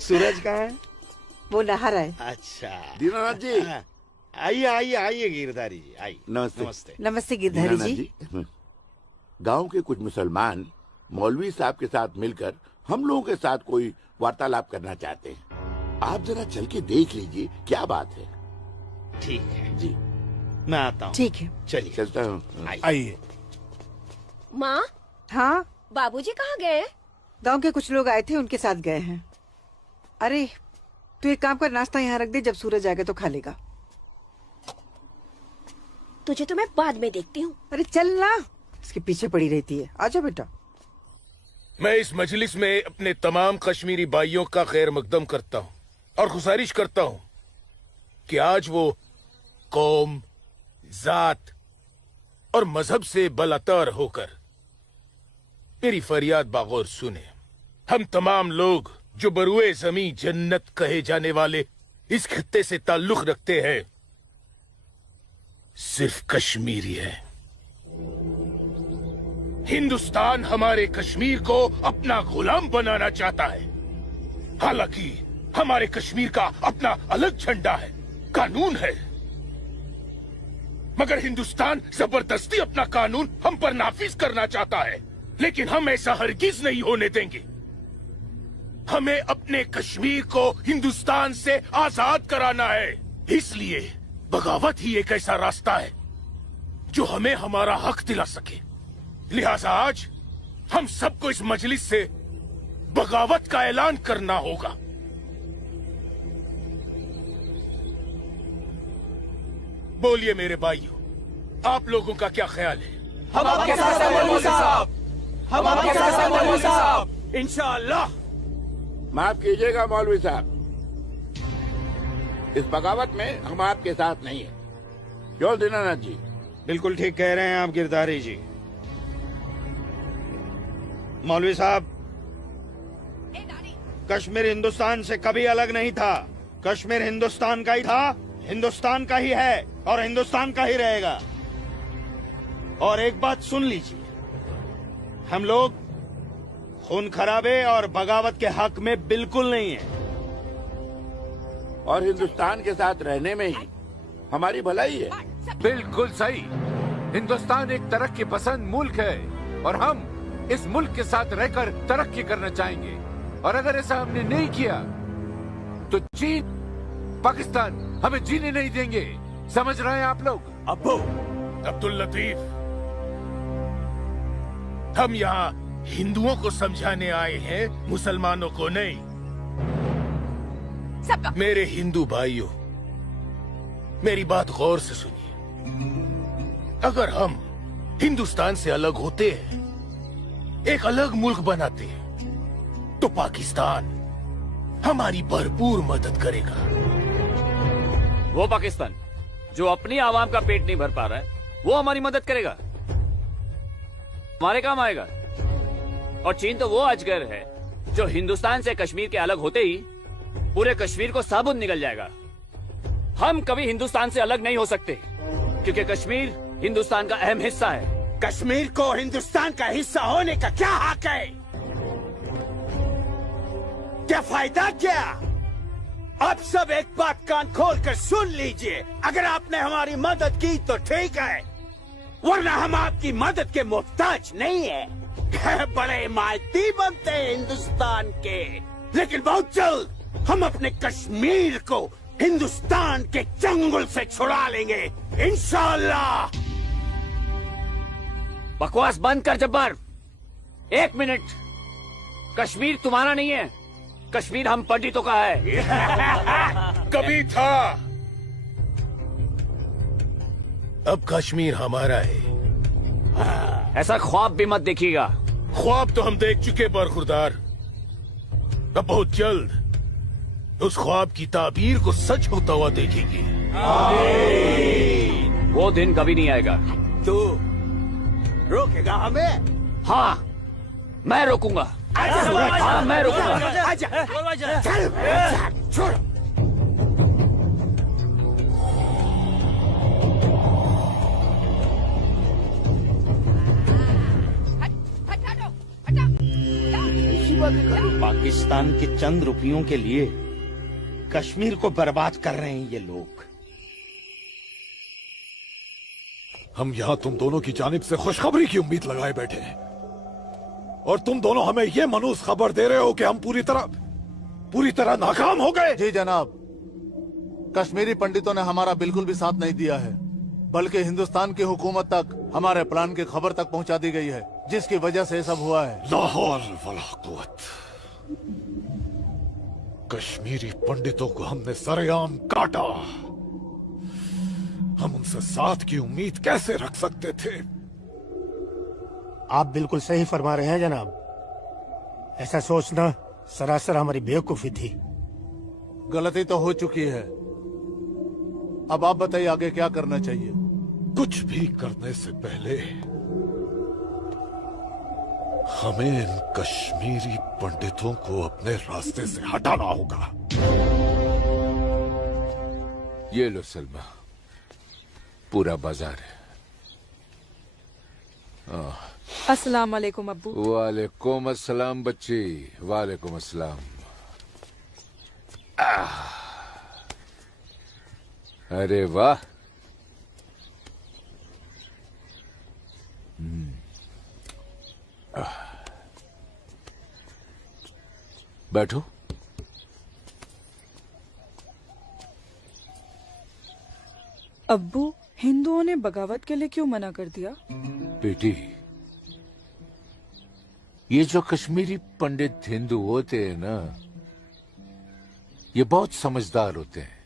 सूरज कहाँ है? वो नहा रहा है। अच्छा दीनानाथ जी, आइए आइए आइए गिरधारी जी, आइए। नमस्ते। नमस्ते। नमस्ते गिरधारी जी। गांव के कुछ मुसलमान मौलवी साहब के साथ मिलकर हम लोगों के साथ कोई वार्तालाप करना चाहते हैं। आप जरा चल के देख लीजिए क्या बात है। ठीक है जी, मैं आता हूँ। ठीक है, चलिए चलता हूँ। आइए। माँ, हाँ बाबूजी कहाँ गए? गांव के कुछ लोग आए थे, उनके साथ गए हैं। अरे तू एक काम कर, नाश्ता यहाँ रख दे, जब सूरज आएगा तो खा लेगा। तुझे तो मैं बाद में देखती हूँ। अरे चल ना, इसके पीछे पड़ी रहती है। आजा बेटा। मैं इस मजलिस में अपने तमाम कश्मीरी भाइयों का खैर मकदम करता हूँ और गुजारिश करता हूँ कि आज वो कौम, जात और मजहब से बलातर होकर मेरी फरियाद बागौर सुने। हम तमाम लोग जो बरुए जमी जन्नत कहे जाने वाले इस खित्ते से ताल्लुक रखते हैं, सिर्फ कश्मीरी है। हिंदुस्तान हमारे कश्मीर को अपना गुलाम बनाना चाहता है। हालांकि हमारे कश्मीर का अपना अलग झंडा है, कानून है, मगर हिंदुस्तान जबरदस्ती अपना कानून हम पर नाफिज करना चाहता है। लेकिन हम ऐसा हरगिज नहीं होने देंगे। हमें अपने कश्मीर को हिंदुस्तान से आजाद कराना है। इसलिए बगावत ही एक ऐसा रास्ता है जो हमें हमारा हक दिला सके। लिहाजा आज हम सबको इस मजलिस से बगावत का ऐलान करना होगा। बोलिए मेरे भाइयों, आप लोगों का क्या ख्याल है? हम आपके साथ हैं मौलवी साहब, हम आपके साथ हैं मौलवी साहब, इंशाअल्लाह। माफ कीजिएगा मौलवी साहब, इस बगावत में हम आपके साथ नहीं है। क्यों दीनानाथ जी? बिल्कुल ठीक कह रहे हैं आप गिरधारी जी। मौलवी साहब, कश्मीर हिंदुस्तान से कभी अलग नहीं था। कश्मीर हिंदुस्तान का ही था, हिंदुस्तान का ही है और हिंदुस्तान का ही रहेगा। और एक बात सुन लीजिए, हम लोग खून खराबे और बगावत के हक में बिल्कुल नहीं है। और हिंदुस्तान के साथ रहने में ही हमारी भलाई है। बिल्कुल सही। हिंदुस्तान एक तरक्की पसंद मुल्क है और हम इस मुल्क के साथ रहकर तरक्की करना चाहेंगे। और अगर ऐसा हमने नहीं किया तो चीन, पाकिस्तान हमें जीने नहीं देंगे। समझ रहे हैं आप लोग? अब्बू अब्दुल लतीफ, हम यहाँ हिंदुओं को समझाने आए हैं, मुसलमानों को नहीं। मेरे हिंदू भाइयों, मेरी बात गौर से सुनिए। अगर हम हिंदुस्तान से अलग होते हैं, एक अलग मुल्क बनाते हैं, तो पाकिस्तान हमारी भरपूर मदद करेगा। वो पाकिस्तान जो अपनी आवाम का पेट नहीं भर पा रहा है, वो हमारी मदद करेगा, हमारे काम आएगा। और चीन तो वो अजगर है जो हिंदुस्तान से कश्मीर के अलग होते ही पूरे कश्मीर को साबुत निकल जाएगा। हम कभी हिंदुस्तान से अलग नहीं हो सकते, क्योंकि कश्मीर हिंदुस्तान का अहम हिस्सा है। कश्मीर को हिंदुस्तान का हिस्सा होने का क्या हक है? क्या फायदा क्या? आप सब एक बात कान खोल कर सुन लीजिए। अगर आपने हमारी मदद की तो ठीक है, वरना हम आपकी मदद के मोहताज नहीं है। बड़े मायती बनते हैं हिंदुस्तान के, लेकिन बहुत जल्द हम अपने कश्मीर को हिंदुस्तान के चंगुल से छुड़ा लेंगे, इंशाअल्लाह। बकवास बंद कर जब्बार। 1 मिनट। कश्मीर तुम्हारा नहीं है, कश्मीर हम पंडितों का है। कभी था, अब कश्मीर हमारा है। ऐसा ख्वाब भी मत देखिएगा। ख्वाब तो हम देख चुके बरखुरदार। अब बहुत जल्द उस ख्वाब की ताबीर को सच होता हुआ देखेंगे। वो दिन कभी नहीं आएगा। तू रोकेगा हमें? हाँ, मैं रोकूंगा। हाँ, मैं रोकूंगा। आजा, चल, छोड़। पाकिस्तान के चंद रुपयों के लिए कश्मीर को बर्बाद कर रहे हैं ये लोग। हम यहाँ तुम दोनों की जानिब से खुशखबरी की उम्मीद लगाए बैठे हैं, और तुम दोनों हमें ये मनूस खबर दे रहे हो कि हम पूरी तरह नाकाम हो गए। जी जनाब, कश्मीरी पंडितों ने हमारा बिल्कुल भी साथ नहीं दिया है, बल्कि हिंदुस्तान की हुकूमत तक हमारे प्लान की खबर तक पहुंचा दी गई है, जिसकी वजह से ये सब हुआ है। ला हौल वला कुव्वत। कश्मीरी पंडितों को हमने सरेआम काटा। हम उनसे साथ की उम्मीद कैसे रख सकते थे? आप बिल्कुल सही फरमा रहे हैं जनाब। ऐसा सोचना सरासर हमारी बेवकूफी थी। गलती तो हो चुकी है, अब आप बताइए आगे क्या करना चाहिए। कुछ भी करने से पहले हमें इन कश्मीरी पंडितों को अपने रास्ते से हटाना होगा। ये लो सलमा, पूरा बाजार है। अस्सलाम वालेकुम अब्बू। वालेकुम अस्सलाम बच्ची, वालेकुम अस्सलाम। अरे वाह, बैठो। अब्बू, हिंदुओं ने बगावत के लिए क्यों मना कर दिया? बेटी, ये जो कश्मीरी पंडित हिंदू होते हैं ना, ये बहुत समझदार होते हैं।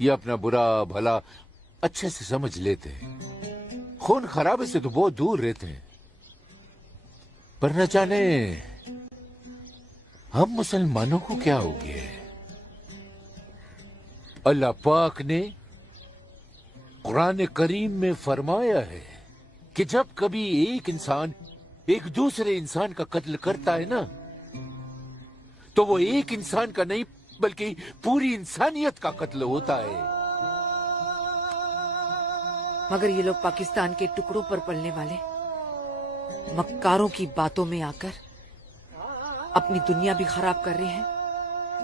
ये अपना बुरा भला अच्छे से समझ लेते हैं। खून खराबे से तो बहुत दूर रहते हैं। पर न जाने हम मुसलमानों को क्या हो गया है। अल्लाह पाक ने कुरान करीम में फरमाया है कि जब कभी एक इंसान एक दूसरे इंसान का कत्ल करता है ना, तो वो एक इंसान का नहीं बल्कि पूरी इंसानियत का कत्ल होता है। मगर ये लोग पाकिस्तान के टुकड़ों पर पलने वाले मक्कारों की बातों में आकर अपनी दुनिया भी खराब कर रहे हैं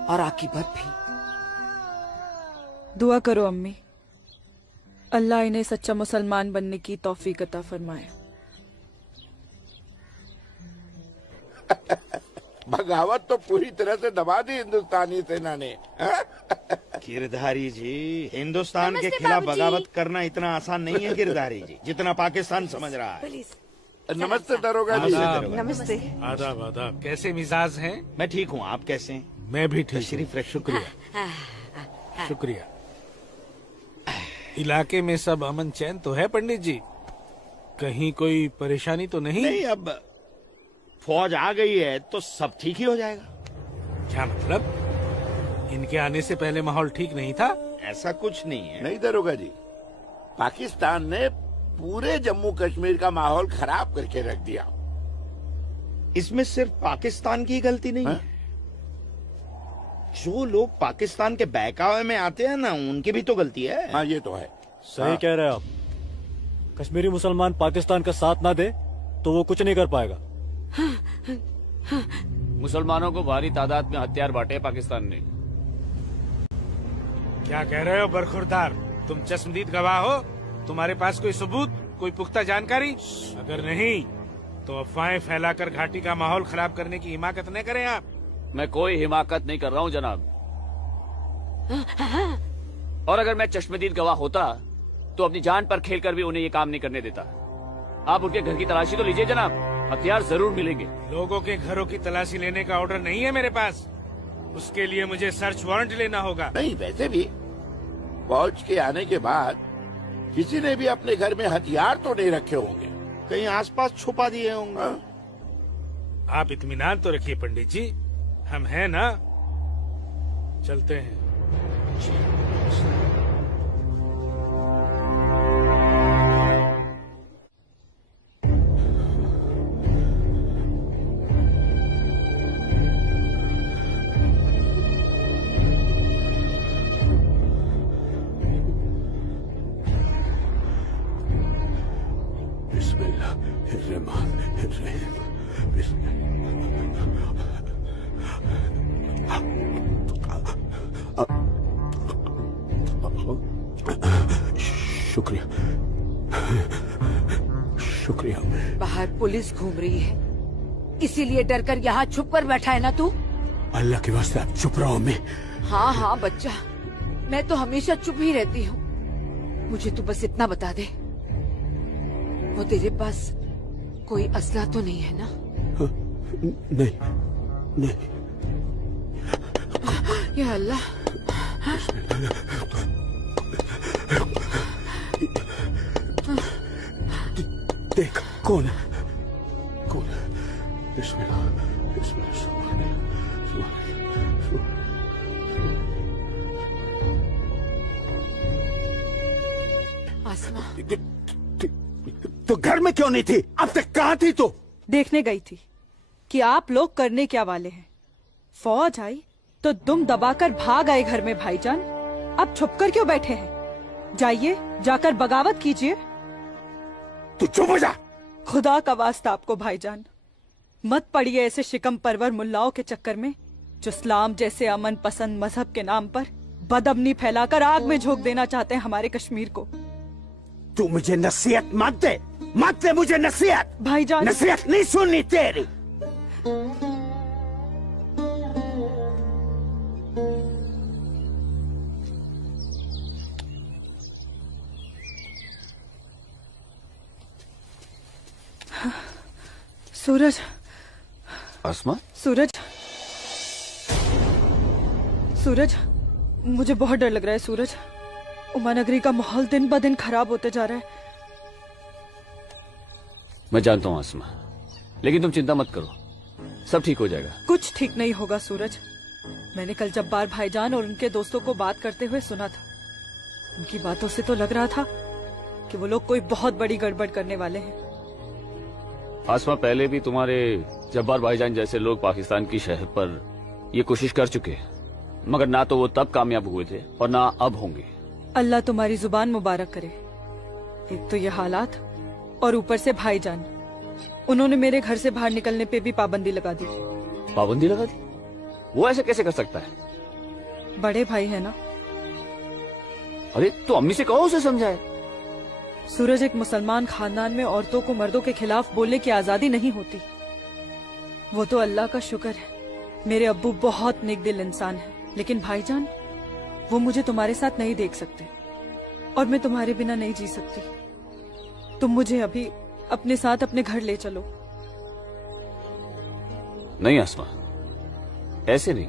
और आकीबत भी। दुआ करो अम्मी, अल्लाह इन्हें सच्चा मुसलमान बनने की तौफीक अता फरमाए। बगावत तो पूरी तरह से दबा दी हिंदुस्तानी सेना ने। गिरधारी जी, हिंदुस्तान के खिलाफ बगावत करना इतना आसान नहीं है गिरधारी जी, जितना पाकिस्तान समझ रहा है। नमस्ते दरोगा जी। नमस्ते। आदाब आदाब। कैसे मिजाज हैं? मैं ठीक हूँ, आप कैसे हैं? मैं भी ठीक। तशरीफ रखिए। शुक्रिया शुक्रिया। इलाके में सब अमन चैन तो है पंडित जी? कहीं कोई परेशानी तो नहीं? नहीं, अब फौज आ गई है तो सब ठीक ही हो जाएगा। क्या मतलब? इनके आने से पहले माहौल ठीक नहीं था? ऐसा कुछ नहीं है। नहीं दरोगा जी, पाकिस्तान ने पूरे जम्मू कश्मीर का माहौल खराब करके रख दिया। इसमें सिर्फ पाकिस्तान की गलती नहीं है। जो लोग पाकिस्तान के बहकावे में आते हैं ना, उनकी भी तो गलती है। हाँ, ये तो है। सही कह रहे हैं आप। कश्मीरी मुसलमान पाकिस्तान का साथ ना दे तो वो कुछ नहीं कर पाएगा। मुसलमानों को भारी तादाद में हथियार बांटे पाकिस्तान ने। क्या कह रहे हो बरखुरदार? तुम चश्मदीद गवाह हो? तुम्हारे पास कोई सबूत, कोई पुख्ता जानकारी? अगर नहीं तो अफवाहें फैलाकर घाटी का माहौल खराब करने की हिमाकत न करें आप। मैं कोई हिमाकत नहीं कर रहा हूँ जनाब। और अगर मैं चश्मदीद गवाह होता तो अपनी जान पर खेलकर भी उन्हें ये काम नहीं करने देता। आप उनके घर की तलाशी तो लीजिए जनाब, हथियार जरूर मिलेंगे। लोगों के घरों की तलाशी लेने का ऑर्डर नहीं है मेरे पास। उसके लिए मुझे सर्च वारंट लेना होगा। नहीं, वैसे भी फौज के आने के बाद किसी ने भी अपने घर में हथियार तो नहीं रखे होंगे, कहीं आसपास छुपा दिए होंगे। आप इत्मीनान तो रखिए पंडित जी, हम हैं ना। चलते हैं। शुक्रिया शुक्रिया। बाहर पुलिस घूम रही है, इसीलिए डर कर यहाँ छुप कर बैठा है ना तू? अल्लाह के वास्ते आप चुप रहो। मैं हाँ हाँ बच्चा, मैं तो हमेशा चुप ही रहती हूँ। मुझे तू बस इतना बता दे, वो तेरे पास कोई असला तो नहीं है ना? नहीं नहीं। या अल्लाह। देख कौन है, कौन है? बिस्मिल्लाह बिस्मिल्लाह। आसमा, तो घर में क्यों नहीं थी? अब तक कहाँ थी तू? देखने गई थी कि आप लोग करने क्या वाले हैं। फौज आई तो दुम दबाकर भाग आए घर में भाईजान। अब छुपकर क्यों बैठे हैं? जाइए, जाकर बगावत कीजिए। तू चुप हो जा। खुदा का वास्ता आपको भाईजान, मत पड़िए ऐसे शिकम परवर मुल्लाओं के चक्कर में जो इस्लाम जैसे अमन पसंद मजहब के नाम पर बदअमनी फैलाकर आग में झोंक देना चाहते हैं हमारे कश्मीर को। तू मुझे नसीहत मत दे, मत दे मुझे नसीहत। भाईजान, नसीहत नहीं सुननी तेरी। सूरज, आसमा, सूरज, सूरज, मुझे बहुत डर लग रहा है सूरज। उमा नगरी का माहौल दिन ब दिन खराब होते जा रहा है। मैं जानता हूँ आसमा, लेकिन तुम चिंता मत करो, सब ठीक हो जाएगा। कुछ ठीक नहीं होगा सूरज। मैंने कल जब्बार भाईजान और उनके दोस्तों को बात करते हुए सुना था। उनकी बातों से तो लग रहा था कि वो लोग कोई बहुत बड़ी गड़बड़ करने वाले हैं। आसमा, पहले भी तुम्हारे जब्बार भाईजान जैसे लोग पाकिस्तान की शहर पर ये कोशिश कर चुके हैं, मगर ना तो वो तब कामयाब हुए थे और ना अब होंगे। अल्लाह तुम्हारी जुबान मुबारक करे। एक तो ये हालात और ऊपर से भाईजान, उन्होंने मेरे घर से बाहर निकलने पे भी पाबंदी लगा दी। पाबंदी लगा दी? वो ऐसे कैसे कर सकता है? बड़े भाई है ना। अरे तो अम्मी से कहो, उसे समझाए। सूरज, एक मुसलमान खानदान में औरतों को मर्दों के खिलाफ बोलने की आजादी नहीं होती। वो तो अल्लाह का शुक्र है, मेरे अब्बू बहुत नेक दिल इंसान है, लेकिन भाईजान वो मुझे तुम्हारे साथ नहीं देख सकते और मैं तुम्हारे बिना नहीं जी सकती। तुम मुझे अभी अपने साथ अपने घर ले चलो। नहीं आसमा, ऐसे नहीं।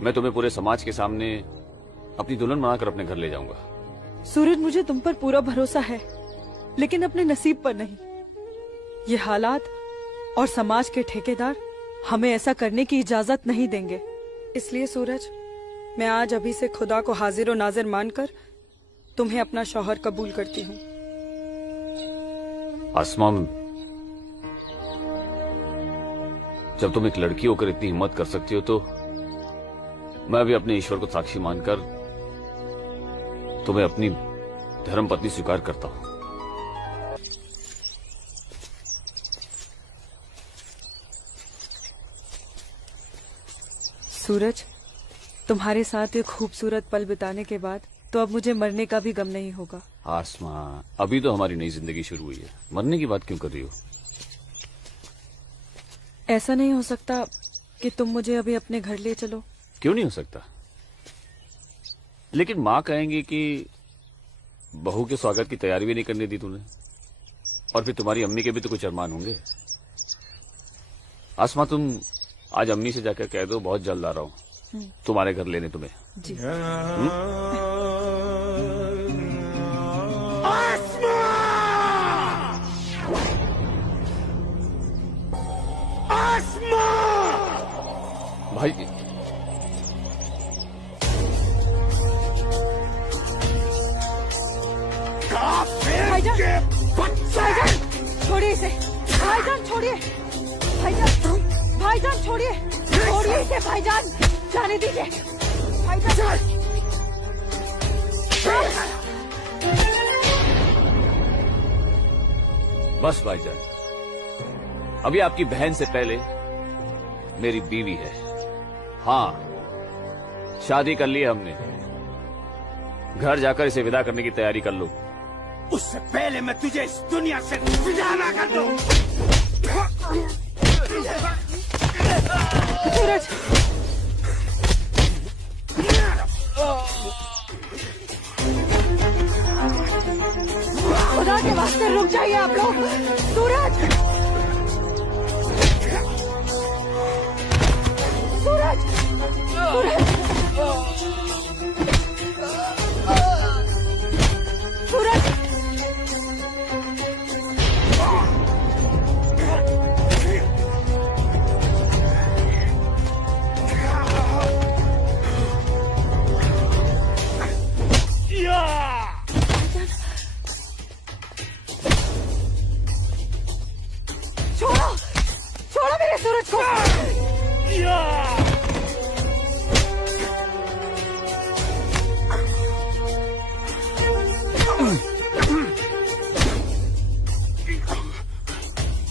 मैं तुम्हें पूरे समाज के सामने अपनी दुल्हन बनाकर अपने घर ले जाऊंगा। सूरज, मुझे तुम पर पूरा भरोसा है, लेकिन अपने नसीब पर नहीं। ये हालात और समाज के ठेकेदार हमें ऐसा करने की इजाजत नहीं देंगे। इसलिए सूरज, मैं आज अभी से खुदा को हाजिर और नाजिर मानकर तुम्हें अपना शौहर कबूल करती हूँ। आसमा, जब तुम एक लड़की होकर इतनी हिम्मत कर सकती हो तो मैं भी अपने ईश्वर को साक्षी मानकर तुम्हें अपनी धर्म पत्नी स्वीकार करता हूं। सूरज, तुम्हारे साथ ये खूबसूरत पल बिताने के बाद तो अब मुझे मरने का भी गम नहीं होगा। आसमा, अभी तो हमारी नई जिंदगी शुरू हुई है, मरने की बात क्यों कर रही हो? ऐसा नहीं हो सकता कि तुम मुझे अभी अपने घर ले चलो? क्यों नहीं हो सकता? लेकिन माँ कहेंगी कि बहू के स्वागत की तैयारी भी नहीं करने दी तूने, और फिर तुम्हारी अम्मी के भी तो कुछ अरमान होंगे। आसमा, तुम आज अम्मी से जाकर कह दो बहुत जल्द आ रहा हूँ तुम्हारे घर लेने तुम्हें। जी। भाई, भाईजान, भाईजान, छोड़िए इसे। भाईजान छोड़िए, भाईजान, भाईजान छोड़िए, छोड़िए इसे भाईजान, जाने दीजिए भाईजान। बस भाईजान, अभी आपकी बहन से पहले मेरी बीवी है। हाँ, शादी कर ली है हमने। घर जाकर इसे विदा करने की तैयारी कर लो। उससे पहले मैं तुझे इस दुनिया से विदा ना कर दूं। सूरज, खुदा के वास्ते रुक जाइए आप लोग। सूरज, सूरज, सूरज, सूरज, छोड़ो, छोड़ो मेरे सूरज को।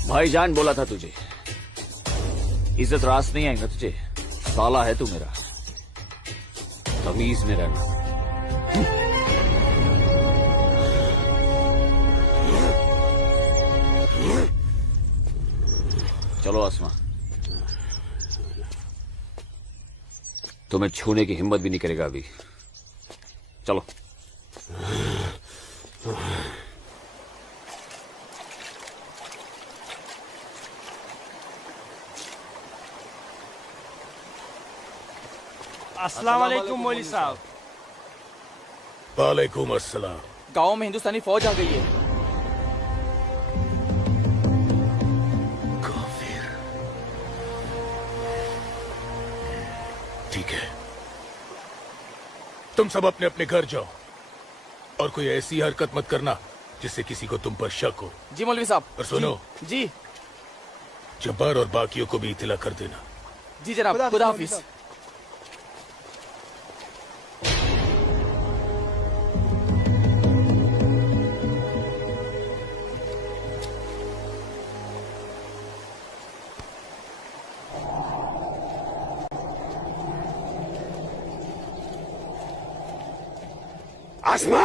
भाईजान बोला था तुझे, इज्जत रास नहीं आएगा तुझे। साला है तू मेरा, तमीज में रहना। चलो आसमा, तुम्हें छूने की हिम्मत भी नहीं करेगा अभी। चलो। अस्सलाम वालेकुम मौलवी साहब। वालेकुम अस्सलाम। गांव में हिंदुस्तानी फौज आ गई है। ठीक है, तुम सब अपने अपने घर जाओ और कोई ऐसी हरकत मत करना जिससे किसी को तुम पर शक हो। जी मौलवी साहब। और सुनो जी जब्बार और बाकियों को भी इत्तला कर देना। जी जनाब, खुदा हाफिज। आसमा,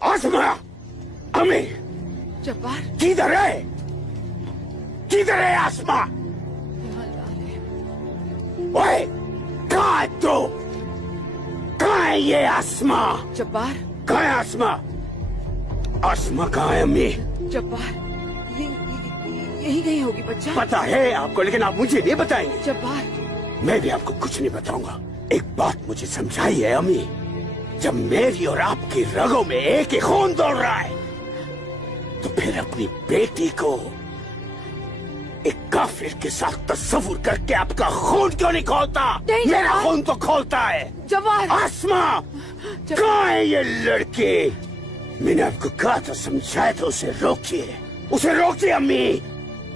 आसमा, अमी, जब्बार किधर है? किधर है आसमा? ओए, कहाँ है तू? कहाँ है ये आसमा? जब्बार कहाँ है आसमा? आसमा कहाँ है अम्मी? जब्बार यही कहीं होगी बच्चा। पता है आपको, लेकिन आप मुझे नहीं बताएंगे। जब्बार मैं भी आपको कुछ नहीं बताऊंगा। एक बात मुझे समझाई है अम्मी, जब मेरी और आपकी रगों में एक ही खून दौड़ रहा है तो फिर अपनी बेटी को एक काफिर के साथ तस्वुर करके आपका खून क्यों नहीं खोलता? मेरा खून तो खोलता है। जब्बार, आसमा, कहाँ है ये लड़की? मैंने आपको कहा था, समझाया था, उसे रोकिए, उसे रोकिए अम्मी।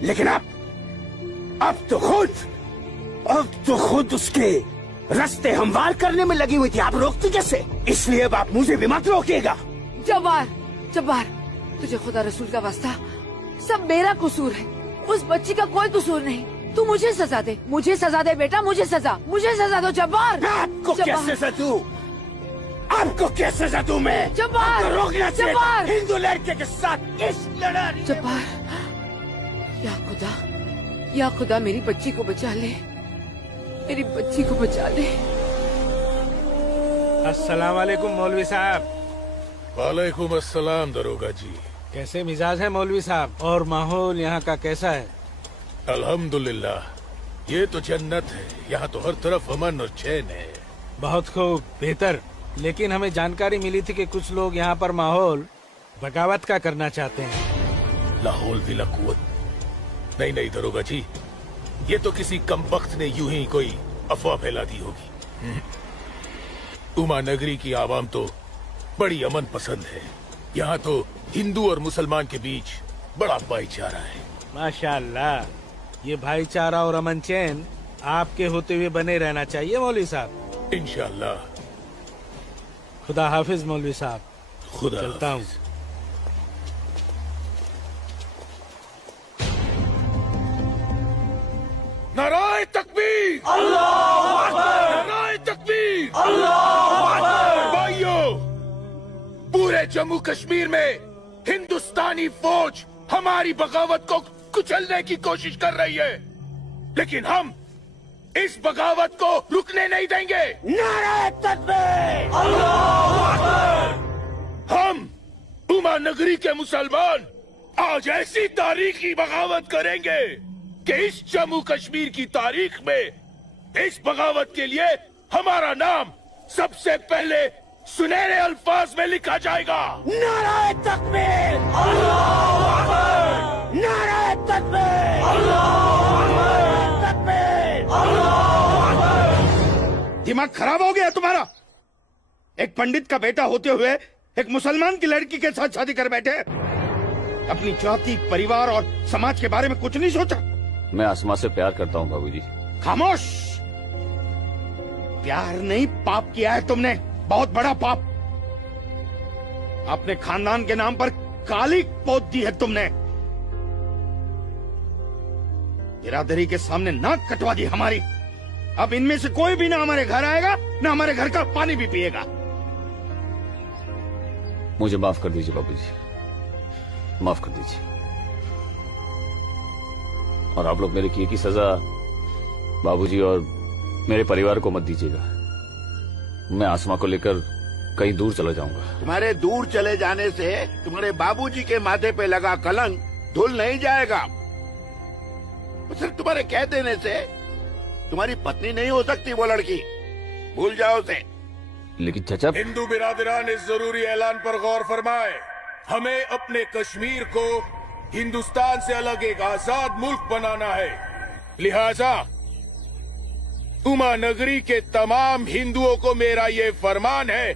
लेकिन अब तो खुद उसके रास्ते हमवार करने में लगी हुई थी। आप रोकती कैसे? इसलिए अब आप मुझे भी मत रोकिएगा। जब्बार, जब्बार, तुझे खुदा रसूल का वास्ता, सब मेरा कसूर है, उस बच्ची का कोई कसूर नहीं। तू मुझे सजा दे, मुझे सजा दे बेटा, मुझे सजा दो जब्बार। आपको क्या सजा दूं? आपको क्या सजा दूं मैं? जब्बार, आपको रोकना चाहिए जब्बार, हिंदू लड़के के साथ इस लड़ाई। जब्बार, या खुदा मेरी बच्ची को बचा ले, मेरी बच्ची को बचा ले। अस्सलाम वालेकुम मौलवी साहब। वालेकुम अस्सलाम दरोगा जी। कैसे मिजाज है मौलवी साहब? और माहौल यहाँ का कैसा है? अल्हम्दुलिल्लाह, ये तो जन्नत है। यहाँ तो हर तरफ अमन और चैन है। बहुत खूब, बेहतर। लेकिन हमें जानकारी मिली थी कि कुछ लोग यहाँ पर माहौल बगावत का करना चाहते हैं। लाहौल विला कुवत। नहीं दरोगा जी, ये तो किसी कमबख्त ने यूं ही कोई अफवाह फैला दी होगी। उमा नगरी की आवाम तो बड़ी अमन पसंद है। यहाँ तो हिंदू और मुसलमान के बीच बड़ा भाईचारा है। माशाअल्लाह, ये भाईचारा और अमन चैन आपके होते हुए बने रहना चाहिए मौलवी साहब। इंशाअल्लाह। खुदा हाफिज मौलवी साहब। खुदा चलता हूँ। नाराए तकबीर, अल्लाहू अकबर, नाराए तकबीर, अल्लाहू अकबर। भाइयों, पूरे जम्मू कश्मीर में हिंदुस्तानी फौज हमारी बगावत को कुचलने की कोशिश कर रही है, लेकिन हम इस बगावत को रुकने नहीं देंगे। नाराए तकबीर, अल्लाहू अकबर। हम उमा नगरी के मुसलमान आज ऐसी तारीखी बगावत करेंगे कि इस जम्मू कश्मीर की तारीख में इस बगावत के लिए हमारा नाम सबसे पहले सुनहरे अल्फाज में लिखा जाएगा। नाराए तकबीर, अल्लाहू अकबर, नाराए तकबीर, अल्लाहू अकबर, अल्लाहू अकबर। दिमाग खराब हो गया तुम्हारा? एक पंडित का बेटा होते हुए एक मुसलमान की लड़की के साथ शादी कर बैठे। अपनी जाति, परिवार और समाज के बारे में कुछ नहीं सोचा। मैं आसमा से प्यार करता हूँ बाबूजी। खामोश। प्यार नहीं, पाप किया है तुमने, बहुत बड़ा पाप। अपने खानदान के नाम पर काली पोत दी है तुमने। बिरादरी के सामने नाक कटवा दी हमारी। अब इनमें से कोई भी ना हमारे घर आएगा, ना हमारे घर का पानी भी पिएगा। मुझे माफ कर दीजिए बाबूजी, माफ कर दीजिए। और आप लोग मेरे किए की सजा बाबूजी और मेरे परिवार को मत दीजिएगा। मैं आसमा को लेकर कहीं दूर चला जाऊंगा। तुम्हारे दूर चले जाने से तुम्हारे बाबूजी के माथे पे लगा कलंक धुल नहीं जाएगा। सिर्फ तुम्हारे कह देने से तुम्हारी पत्नी नहीं हो सकती वो लड़की, भूल जाओ उसे। लेकिन चाचा, हिंदू बिरादरान इस जरूरी ऐलान पर गौर फरमाए। हमें अपने कश्मीर को हिंदुस्तान से अलग एक आजाद मुल्क बनाना है। लिहाजा उमा नगरी के तमाम हिंदुओं को मेरा ये फरमान है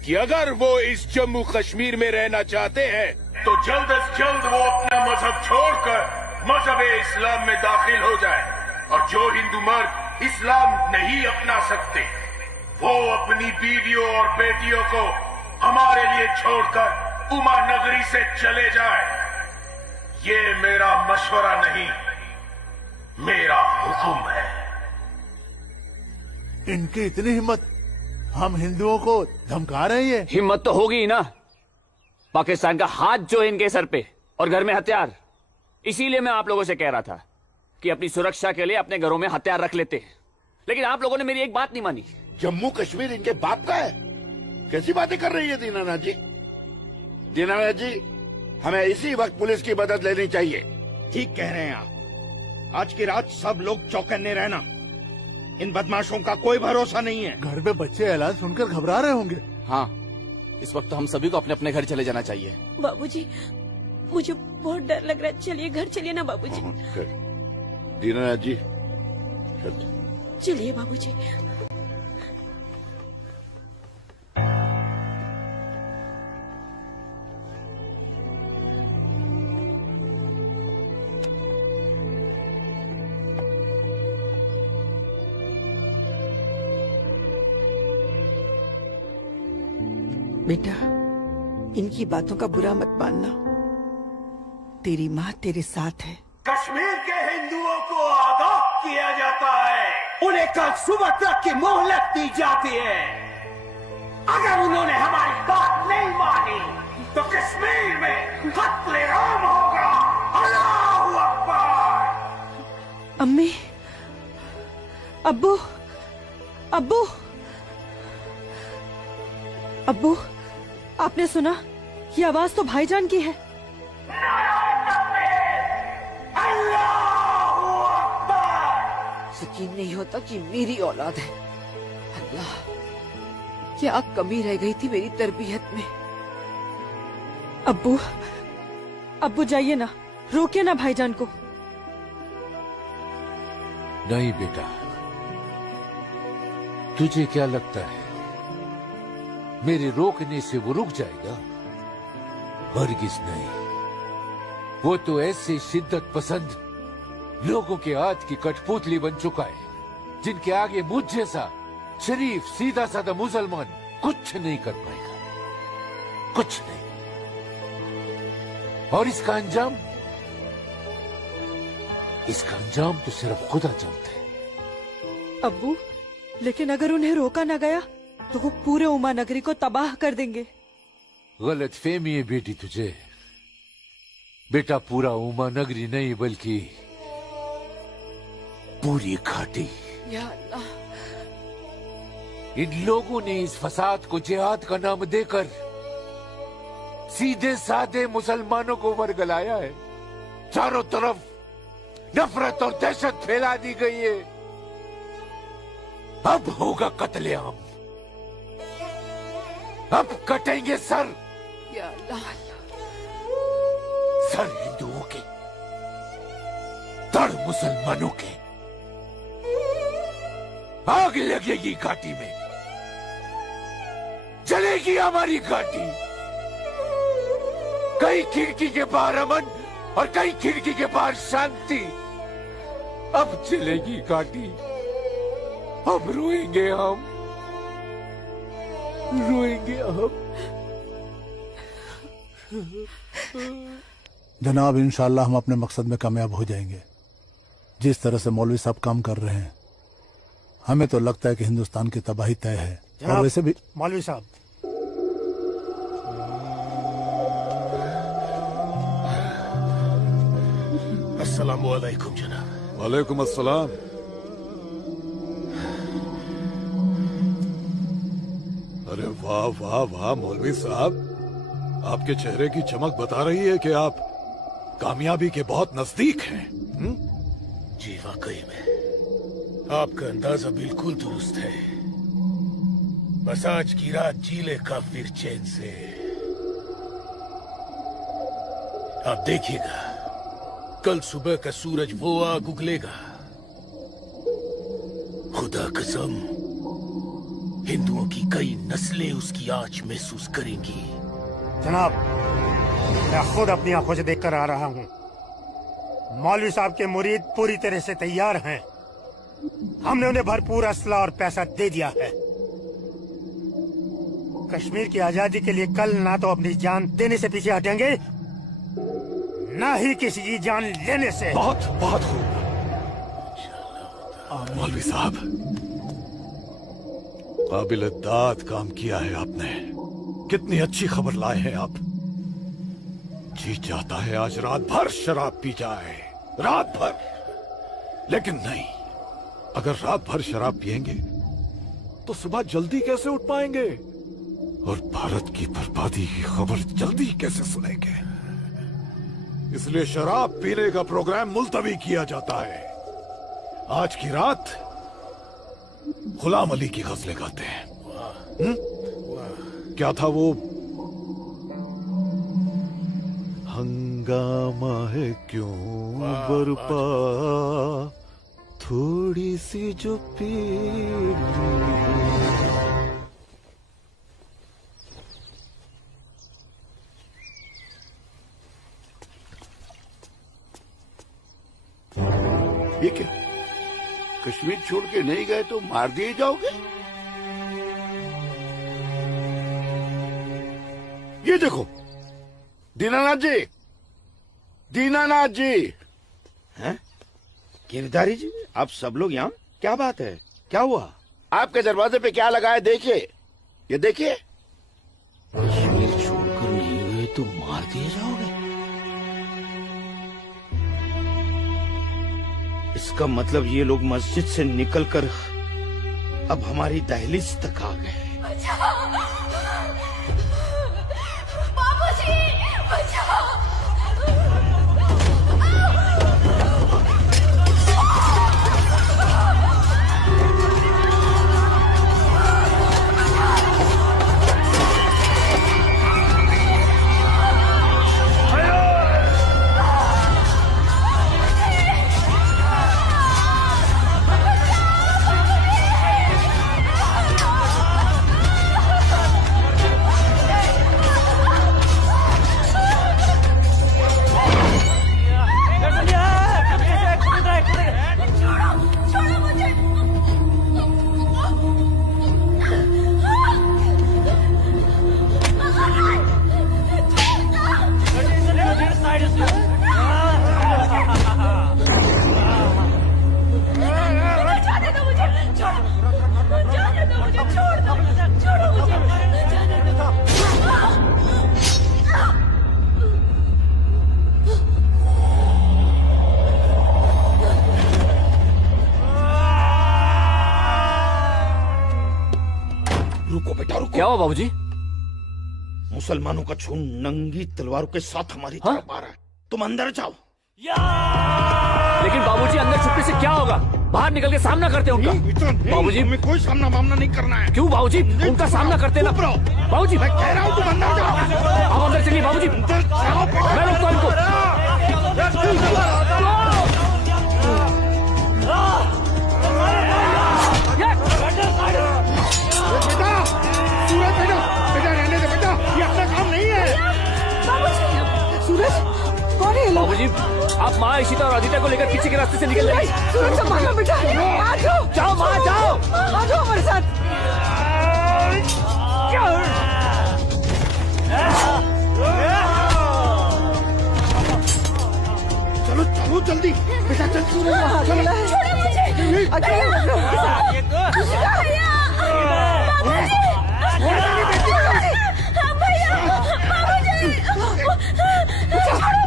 कि अगर वो इस जम्मू कश्मीर में रहना चाहते हैं तो जल्द से जल्द वो अपना मजहब छोड़कर मजहब इस्लाम में दाखिल हो जाए। और जो हिंदू मर्द इस्लाम नहीं अपना सकते वो अपनी बीवियों और बेटियों को हमारे लिए छोड़कर उमा नगरी से चले जाए। ये मेरा मशवरा नहीं, मेरा हुक्म है। इनकी इतनी हिम्मत, हम हिंदुओं को धमका रहे हैं। हिम्मत तो होगी ही ना। पाकिस्तान का हाथ जो है इनके सर पे और घर में हथियार। इसीलिए मैं आप लोगों से कह रहा था कि अपनी सुरक्षा के लिए अपने घरों में हथियार रख लेते हैं, लेकिन आप लोगों ने मेरी एक बात नहीं मानी। जम्मू कश्मीर इनके बाप का है? कैसी बातें कर रही है दीनानाथ जी? दीनानाथ जी, हमें इसी वक्त पुलिस की मदद लेनी चाहिए। ठीक कह रहे हैं आप। आज की रात सब लोग चौकन्ने रहना। इन बदमाशों का कोई भरोसा नहीं है। घर में बच्चे ऐलान सुनकर घबरा रहे होंगे। हाँ, इस वक्त तो हम सभी को अपने अपने घर चले जाना चाहिए। बाबूजी, मुझे बहुत डर लग रहा है। चलिए घर चलिए ना बाबूजी। दीनानाथ जी, चलिए बाबूजी। बेटा, इनकी बातों का बुरा मत मानना। तेरी माँ तेरे साथ है। कश्मीर के हिंदुओं को आगाह किया जाता है। उन्हें कल सुबह तक की मोहलत दी जाती है। अगर उन्होंने हमारी बात नहीं मानी तो कश्मीर में कत्लेआम होगा। अल्लाहू अकबर। अम्मी, अब्बू, अब्बू, अब्बू, आपने सुना? ये आवाज तो भाईजान की है। यकीन नहीं होता कि मेरी औलाद है। अल्लाह, क्या कमी रह गई थी मेरी तरबियत में। अब्बू, अब्बू जाइए ना, रोकिए ना भाईजान को। नहीं बेटा, तुझे क्या लगता है मेरे रोकने से वो रुक जाएगा? हरगिज नहीं। वो तो ऐसे शिद्दत पसंद लोगों के हाथ की कठपुतली बन चुका है जिनके आगे मुझ जैसा शरीफ सीधा साधा मुसलमान कुछ नहीं कर पाएगा, कुछ नहीं। और इसका अंजाम तो सिर्फ खुदा जानता है। अब्बू, लेकिन अगर उन्हें रोका न गया तो वो पूरे उमा नगरी को तबाह कर देंगे। गलत फहमी है बेटी तुझे। बेटा, पूरा उमा नगरी नहीं बल्कि पूरी घाटी। या अल्लाह, इन लोगों ने इस फसाद को जिहाद का नाम देकर सीधे साधे मुसलमानों को वर्गलाया है। चारों तरफ नफरत और दहशत फैला दी गई है। अब होगा कत्लेआम, अब कटेंगे सर। या अल्लाह, सर हिंदुओं के, धड़ मुसलमानों के। आग लगेगी घाटी में, जलेगी हमारी घाटी। कई खिड़की के बाहर अमन और कई खिड़की के बाहर शांति। अब चलेगी घाटी, हम रोएंगे, हम रोएंगे हम। जनाब, इंशाल्लाह हम अपने मकसद में कामयाब हो जाएंगे। जिस तरह से मौलवी साहब काम कर रहे हैं, हमें तो लगता है कि हिंदुस्तान की तबाही तय है। और वैसे भी मौलवी साहब, अस्सलामु अलैकुम जनाब। वालेकुम अस्सलाम। अरे वाह वाह वाह मौलवी साहब, आपके चेहरे की चमक बता रही है कि आप कामयाबी के बहुत नजदीक हैं। जी वाकई में आपका अंदाजा बिल्कुल दुरुस्त है। बस आज की रात जी ले का फिर चैन से। आप देखिएगा, कल सुबह का सूरज वो आग उगलेगा। खुदा कसम, हिंदुओं की कई नस्लें उसकी आंच महसूस करेंगी। जनाब, मैं खुद अपनी आंखों से देखकर आ रहा हूँ। मौलवी साहब के मुरीद पूरी तरह से तैयार हैं। हमने उन्हें भरपूर असला और पैसा दे दिया है। कश्मीर की आजादी के लिए कल ना तो अपनी जान देने से पीछे हटेंगे, ना ही किसी की जान लेने से। बहुत बहुत खूब मौलवी साहब, काबिल दाद काम किया है आपने। कितनी अच्छी खबर लाए हैं आप। जी चाहता है आज रात भर शराब पी जाए, रात भर। लेकिन नहीं, अगर रात भर शराब पिएंगे तो सुबह जल्दी कैसे उठ पाएंगे और भारत की बर्बादी की खबर जल्दी कैसे सुनेंगे। इसलिए शराब पीने का प्रोग्राम मुलतवी किया जाता है। आज की रात गुलाम अली की गजलें गाते हैं। क्या था वो? हंगामा है क्यों बरपा, थोड़ी सी जो पीड़। ये क्या, कश्मीर छोड़ के नहीं गए तो मार दिए जाओगे? ये देखो, दीनानाथ जी, दीनानाथ जी। हैं? गिरधारी जी, आप सब लोग यहाँ? क्या बात है, क्या हुआ? आपके दरवाजे पे क्या लगा है देखिए, ये देखिए। कश्मीर छोड़कर नहीं गए तो मार दिए जाओगे? इसका मतलब ये लोग मस्जिद से निकलकर अब हमारी दहलीज तक आ गए। बाबूजी, बचाओ! क्या हुआ बाबूजी? मुसलमानों का खून नंगी तलवारों के साथ हमारी तरफ आ रहा है। तुम अंदर जाओ। लेकिन बाबूजी, अंदर छुपने से क्या होगा? बाहर निकल के सामना करते हैं उनका। बाबूजी, हमें कोई सामना मामना नहीं करना है। क्यों बाबूजी? उनका सामना करते ना। बाबूजी, मैं कह रहा हूँ तुम अंदर जाओ। आप अंदर चलिए बाबूजी। मैं रोकता हूं इनको। बेटा रहने दे बेटा, ये अपना काम नहीं है। सूरज, कौन है? बाबूजी, आप माँ इशिता और आदित्य को लेकर पीछे के रास्ते से निकल जाइए। सूरज संभालो बेटा, आ जाओ। जाओ माँ, जाओ। आ जाओ हमारे साथ। चलो चलो जल्दी बेटा, चल सूरज, चलो। छोड़ो मुझे, अकेले मत रहो।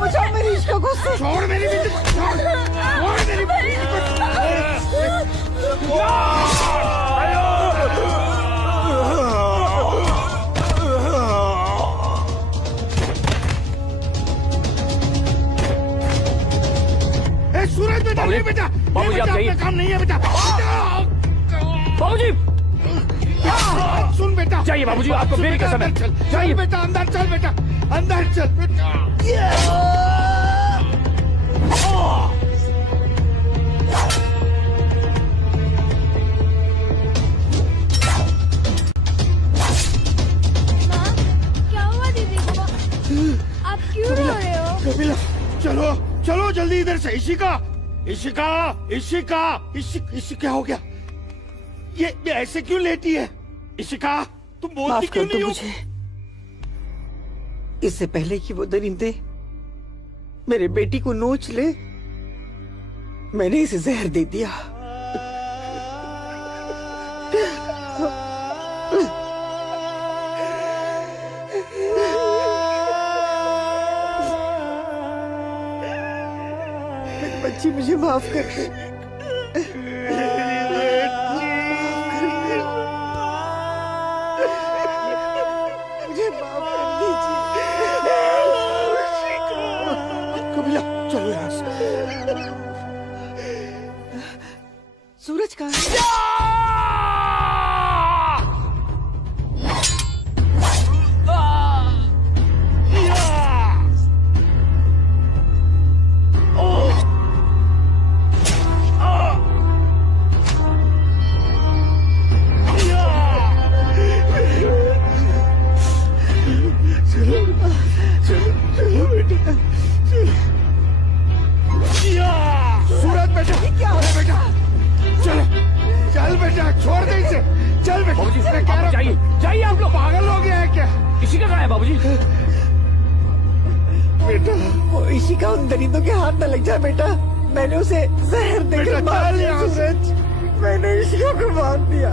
बचाओ मेरी इश्क को। छोड़ मेरी बेटी को, छोड़ मेरी बेटी सूरज बेटा, नहीं बेटा, बाबूजी आप जाइए। काम नहीं है बेटा। बाबूजी सुन बेटा, जाइए बाबूजी, आपको मेरी कसम है। जाइए बेटा, अंदर चल बेटा, अंदर चल बेटा। क्या हुआ दीदी को? आप क्यों रो रहे हो? कपिला, चलो चलो जल्दी इधर से। इशिका, इशिका, इशिका, क्या हो गया? ये ऐसे क्यों लेटी है? इशिका, तुम बोलती माफ क्यों कर दो नहीं हो? मुझे। इससे पहले कि वो दरिंदे मेरे बेटी को नोच ले, मैंने इसे जहर दे दिया। मेरी बच्ची, मुझे माफ कर दे। मुझे माफ कर दीजिए। कपिला, चलो यहाँ से। सूरज कहाँ है? सूरज बेटा, क्या हो बेटा? चलो, चल बेटा, छोड़ दे इसे। चल बेटा, बाबूजी, मैं कह रहा हूं, जाइए, जाइए आप लोग। पागल हो गया है क्या? इसी का कहाँ है बाबूजी? बेटा, वो इसी का उन दरिंदों के हाथ न लग जाए बेटा। मैंने उसे जहर देकर मार दिया। सूरज, मैंने इशिका को मार दिया।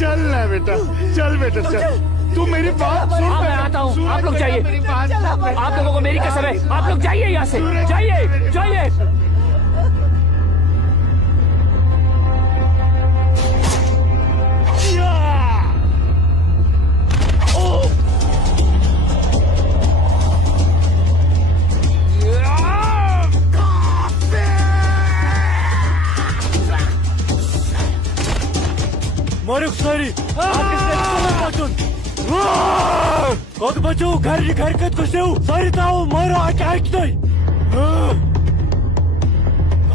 चल ना बेटा, चल बेटा, चल। तू मेरी बात सुन। हाँ, मैं आता हूँ, आप लोग जाइए। आप लोगों को मेरी कसम है, आप लोग जाइए यहाँ से। जाइए, जाइए। Moruk sorry. Kod bachou घर harakat koşu. Sorry tao moro attack toy.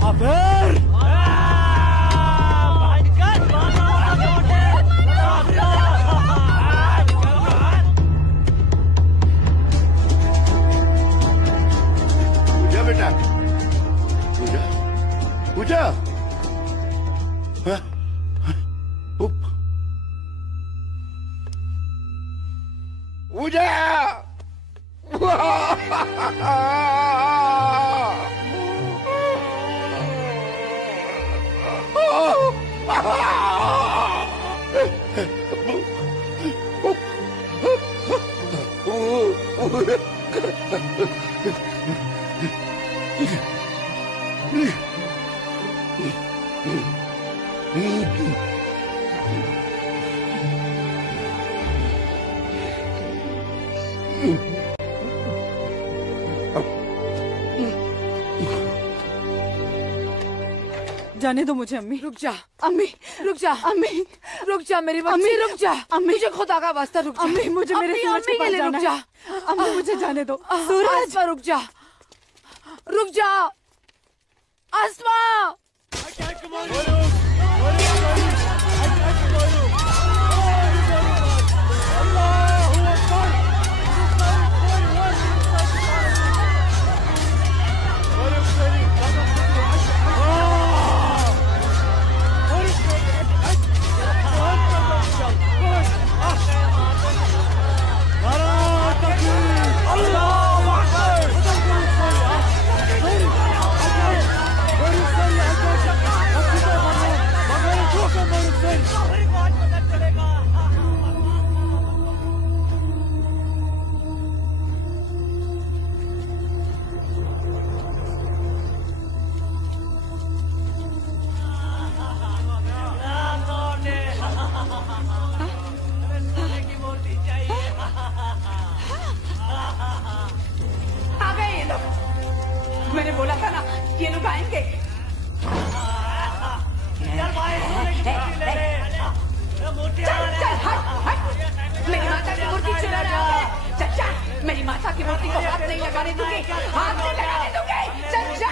Haber. पूजा बेटा, पूजा, पूजा। हाँ? पूजा! जाने दो मुझे अम्मी। रुक जा अम्मी, रुक जा अम्मी, रुक जा मेरी बच्ची, अम्मी, रुक जा। अम्मी, मुझे खुदा का वास्ता रुक जा। अम्मी, मुझे मेरे अम्मी, सूरज के अम्मी पास के लिए जाना रुक जा। है। अम्मी, मुझे जाने दो। सूरज, आसमा, रुक जा, रुक जा। आसमा, आ गए ये लोग। मैंने बोला था ना ये लोग आएंगे। माता की मूर्ति को हाथ नहीं लगाने दूंगी, हाथ नहीं लगाने दूंगी। चल जा।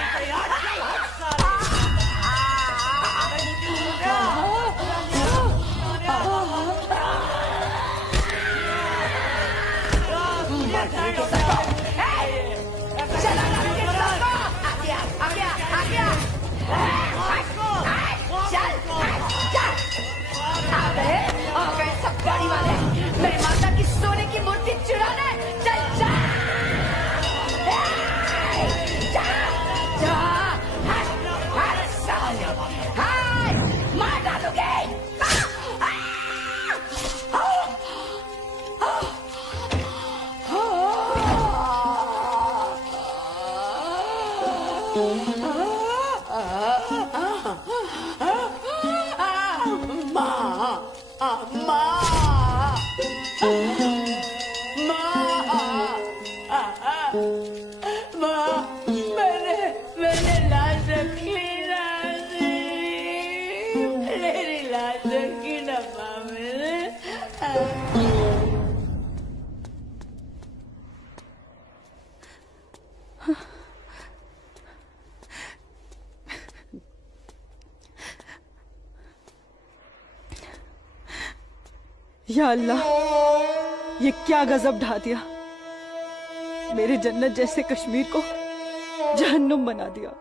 सब गाड़ी वाले मेरी माता की सोने की मूर्ति चुराने, चल जा जा जा, मार डालोगे। मैंने लाश रखी ना, मेरी लाश रखी ना माँ मैंने। या अल्लाह, ये क्या गजब ढा दिया। मेरे जन्नत जैसे कश्मीर को जहन्नुम बना दिया।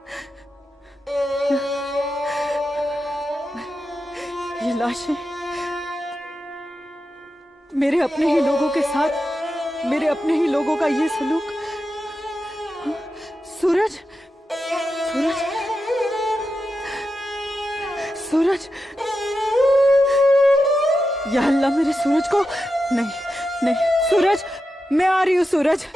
ये लाशें मेरे अपने ही लोगों के साथ, मेरे अपने ही लोगों का ये सलूक। सूरज, सूरज, सूरज, या अल्लाह, मेरे सूरज को नहीं, नहीं, सूरज, मैं आ रही हूँ सूरज।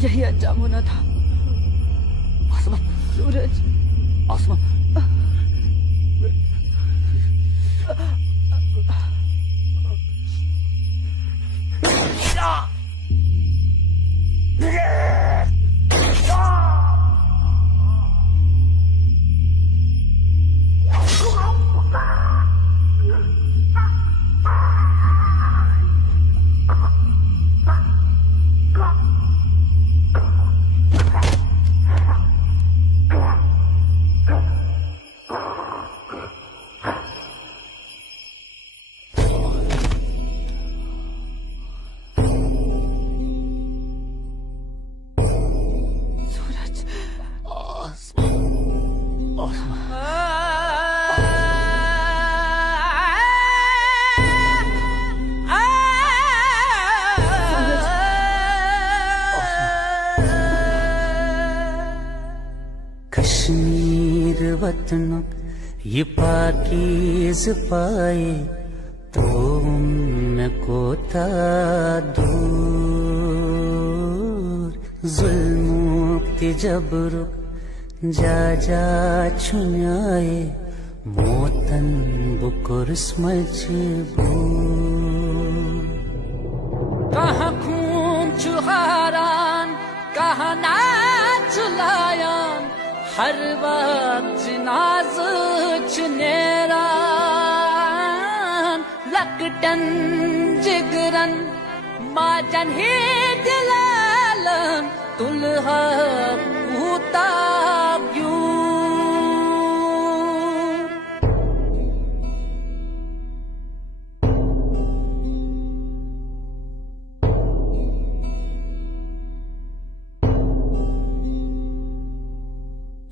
यही अंजाम होना था। सूरज, कश्मीर वतन ये पाकीज़ पाए तो मैं कोता दूर जुल्म जबर जा जा छुन्याए मोतन बुकुर्स मजबूर कहाँ खून चुहारान कहाँ नाच लायान हर वक्त नाज चुनेरान लकटन जिगरन माजन ही दिलालन तुलहा कूता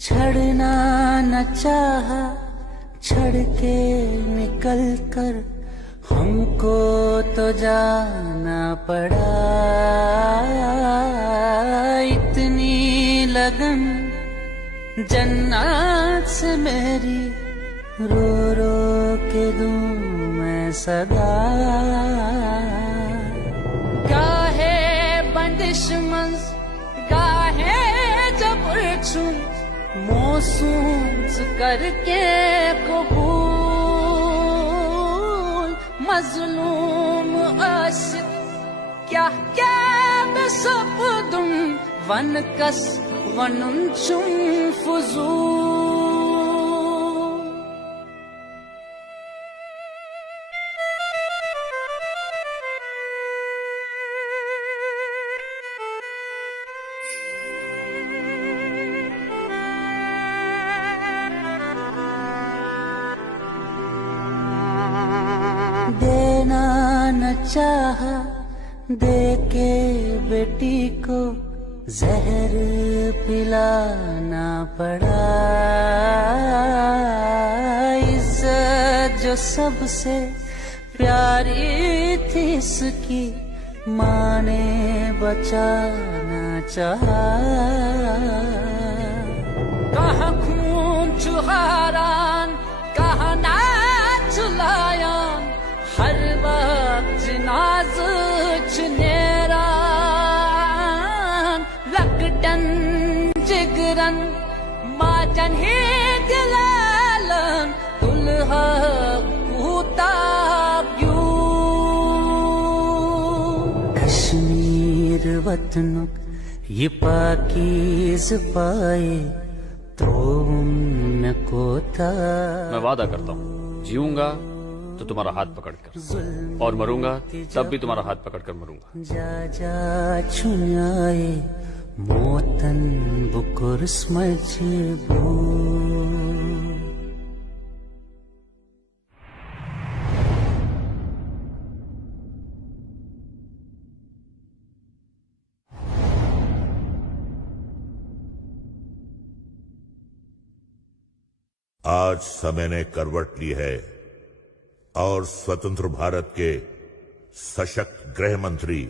छड़ना न चाहा, छड़ के निकल कर हमको तो जाना पड़ा। इतनी लगन जन्नत से मेरी, रो रो के दूं मैं सदा। गाहे बंदिश मंज गाहे जबर छुन, मौसूम करके कबूल। मजलूम आशिक क्या क्या बेसब्दुम, वन कस वनुन चुम फुजूल। देना न चाहा, दे के बेटी को जहर पिलाना पड़ा। इज्जत जो सबसे प्यारी थी इसकी, माँ ने बचाना चाहा। कहाँ खून चुहारान, कहाँ नाच लायान, हर वक्त जिनाज चुनेरान। लकटन जिगरन माजन ही दिलालन, दुल्हा कूता क्यों। कश्मीर वतन ये पाकीज़ पाए तो उनको था। मैं वादा करता हूँ, जीऊंगा तो तुम्हारा हाथ पकड़कर, और मरूंगा तब भी तुम्हारा हाथ पकड़कर मरूंगा। जा जा छुनाए मोतन बुकुर मजबूर। आज समय ने करवट ली है और स्वतंत्र भारत के सशक्त गृह मंत्री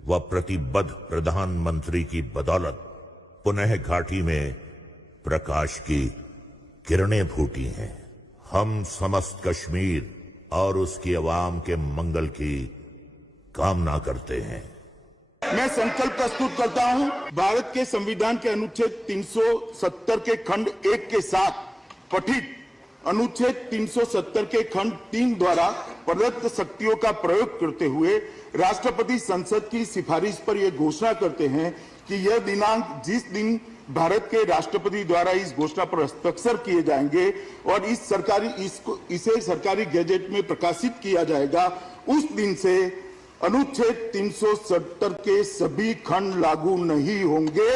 व प्रतिबद्ध प्रधानमंत्री की बदौलत पुनः घाटी में प्रकाश की किरणें फूटी हैं। हम समस्त कश्मीर और उसकी आवाम के मंगल की कामना करते हैं। मैं संकल्प प्रस्तुत करता हूं, भारत के संविधान के अनुच्छेद 370 के खंड 1 के साथ पठित अनुच्छेद 370 के खंड 3 द्वारा प्रदत्त शक्तियों का प्रयोग करते हुए राष्ट्रपति संसद की सिफारिश पर यह घोषणा करते हैं कि यह दिनांक जिस दिन भारत के राष्ट्रपति द्वारा इस घोषणा पर हस्ताक्षर किए जाएंगे और इसे सरकारी गैजेट में प्रकाशित किया जाएगा, उस दिन से अनुच्छेद 370 के सभी खंड लागू नहीं होंगे।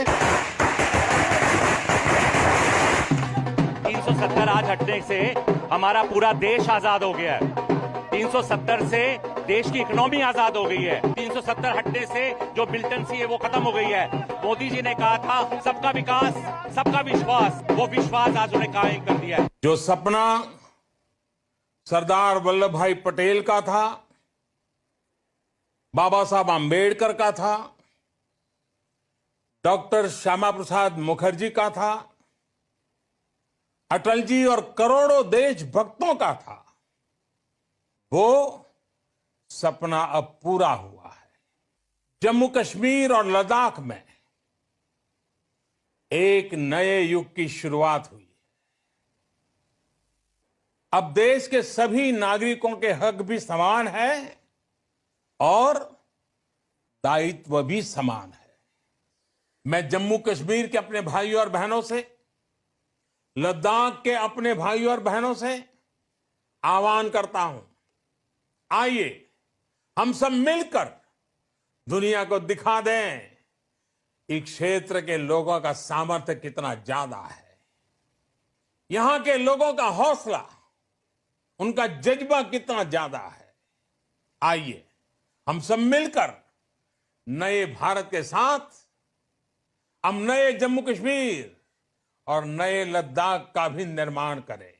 370 आज हटने से हमारा पूरा देश आजाद हो गया है। 370 से देश की इकोनॉमी आजाद हो गई है। 370 हटने से जो मिलिटेंसी है वो खत्म हो गई है। मोदी जी ने कहा था सबका विकास सबका विश्वास, वो विश्वास आज उन्हें कायम कर दिया है। जो सपना सरदार वल्लभ भाई पटेल का था, बाबा साहब आम्बेडकर का था, डॉक्टर श्यामा प्रसाद मुखर्जी का था, अटल जी और करोड़ों देशभक्तों का था, वो सपना अब पूरा हुआ है। जम्मू कश्मीर और लद्दाख में एक नए युग की शुरुआत हुई। अब देश के सभी नागरिकों के हक भी समान है और दायित्व भी समान है। मैं जम्मू कश्मीर के अपने भाइयों और बहनों से, लद्दाख के अपने भाइयों और बहनों से आह्वान करता हूं, आइए हम सब मिलकर दुनिया को दिखा दें इस क्षेत्र के लोगों का सामर्थ्य कितना ज्यादा है। यहां के लोगों का हौसला, उनका जज्बा कितना ज्यादा है। आइए हम सब मिलकर नए भारत के साथ हम नए जम्मू कश्मीर और नए लद्दाख का भी निर्माण करें।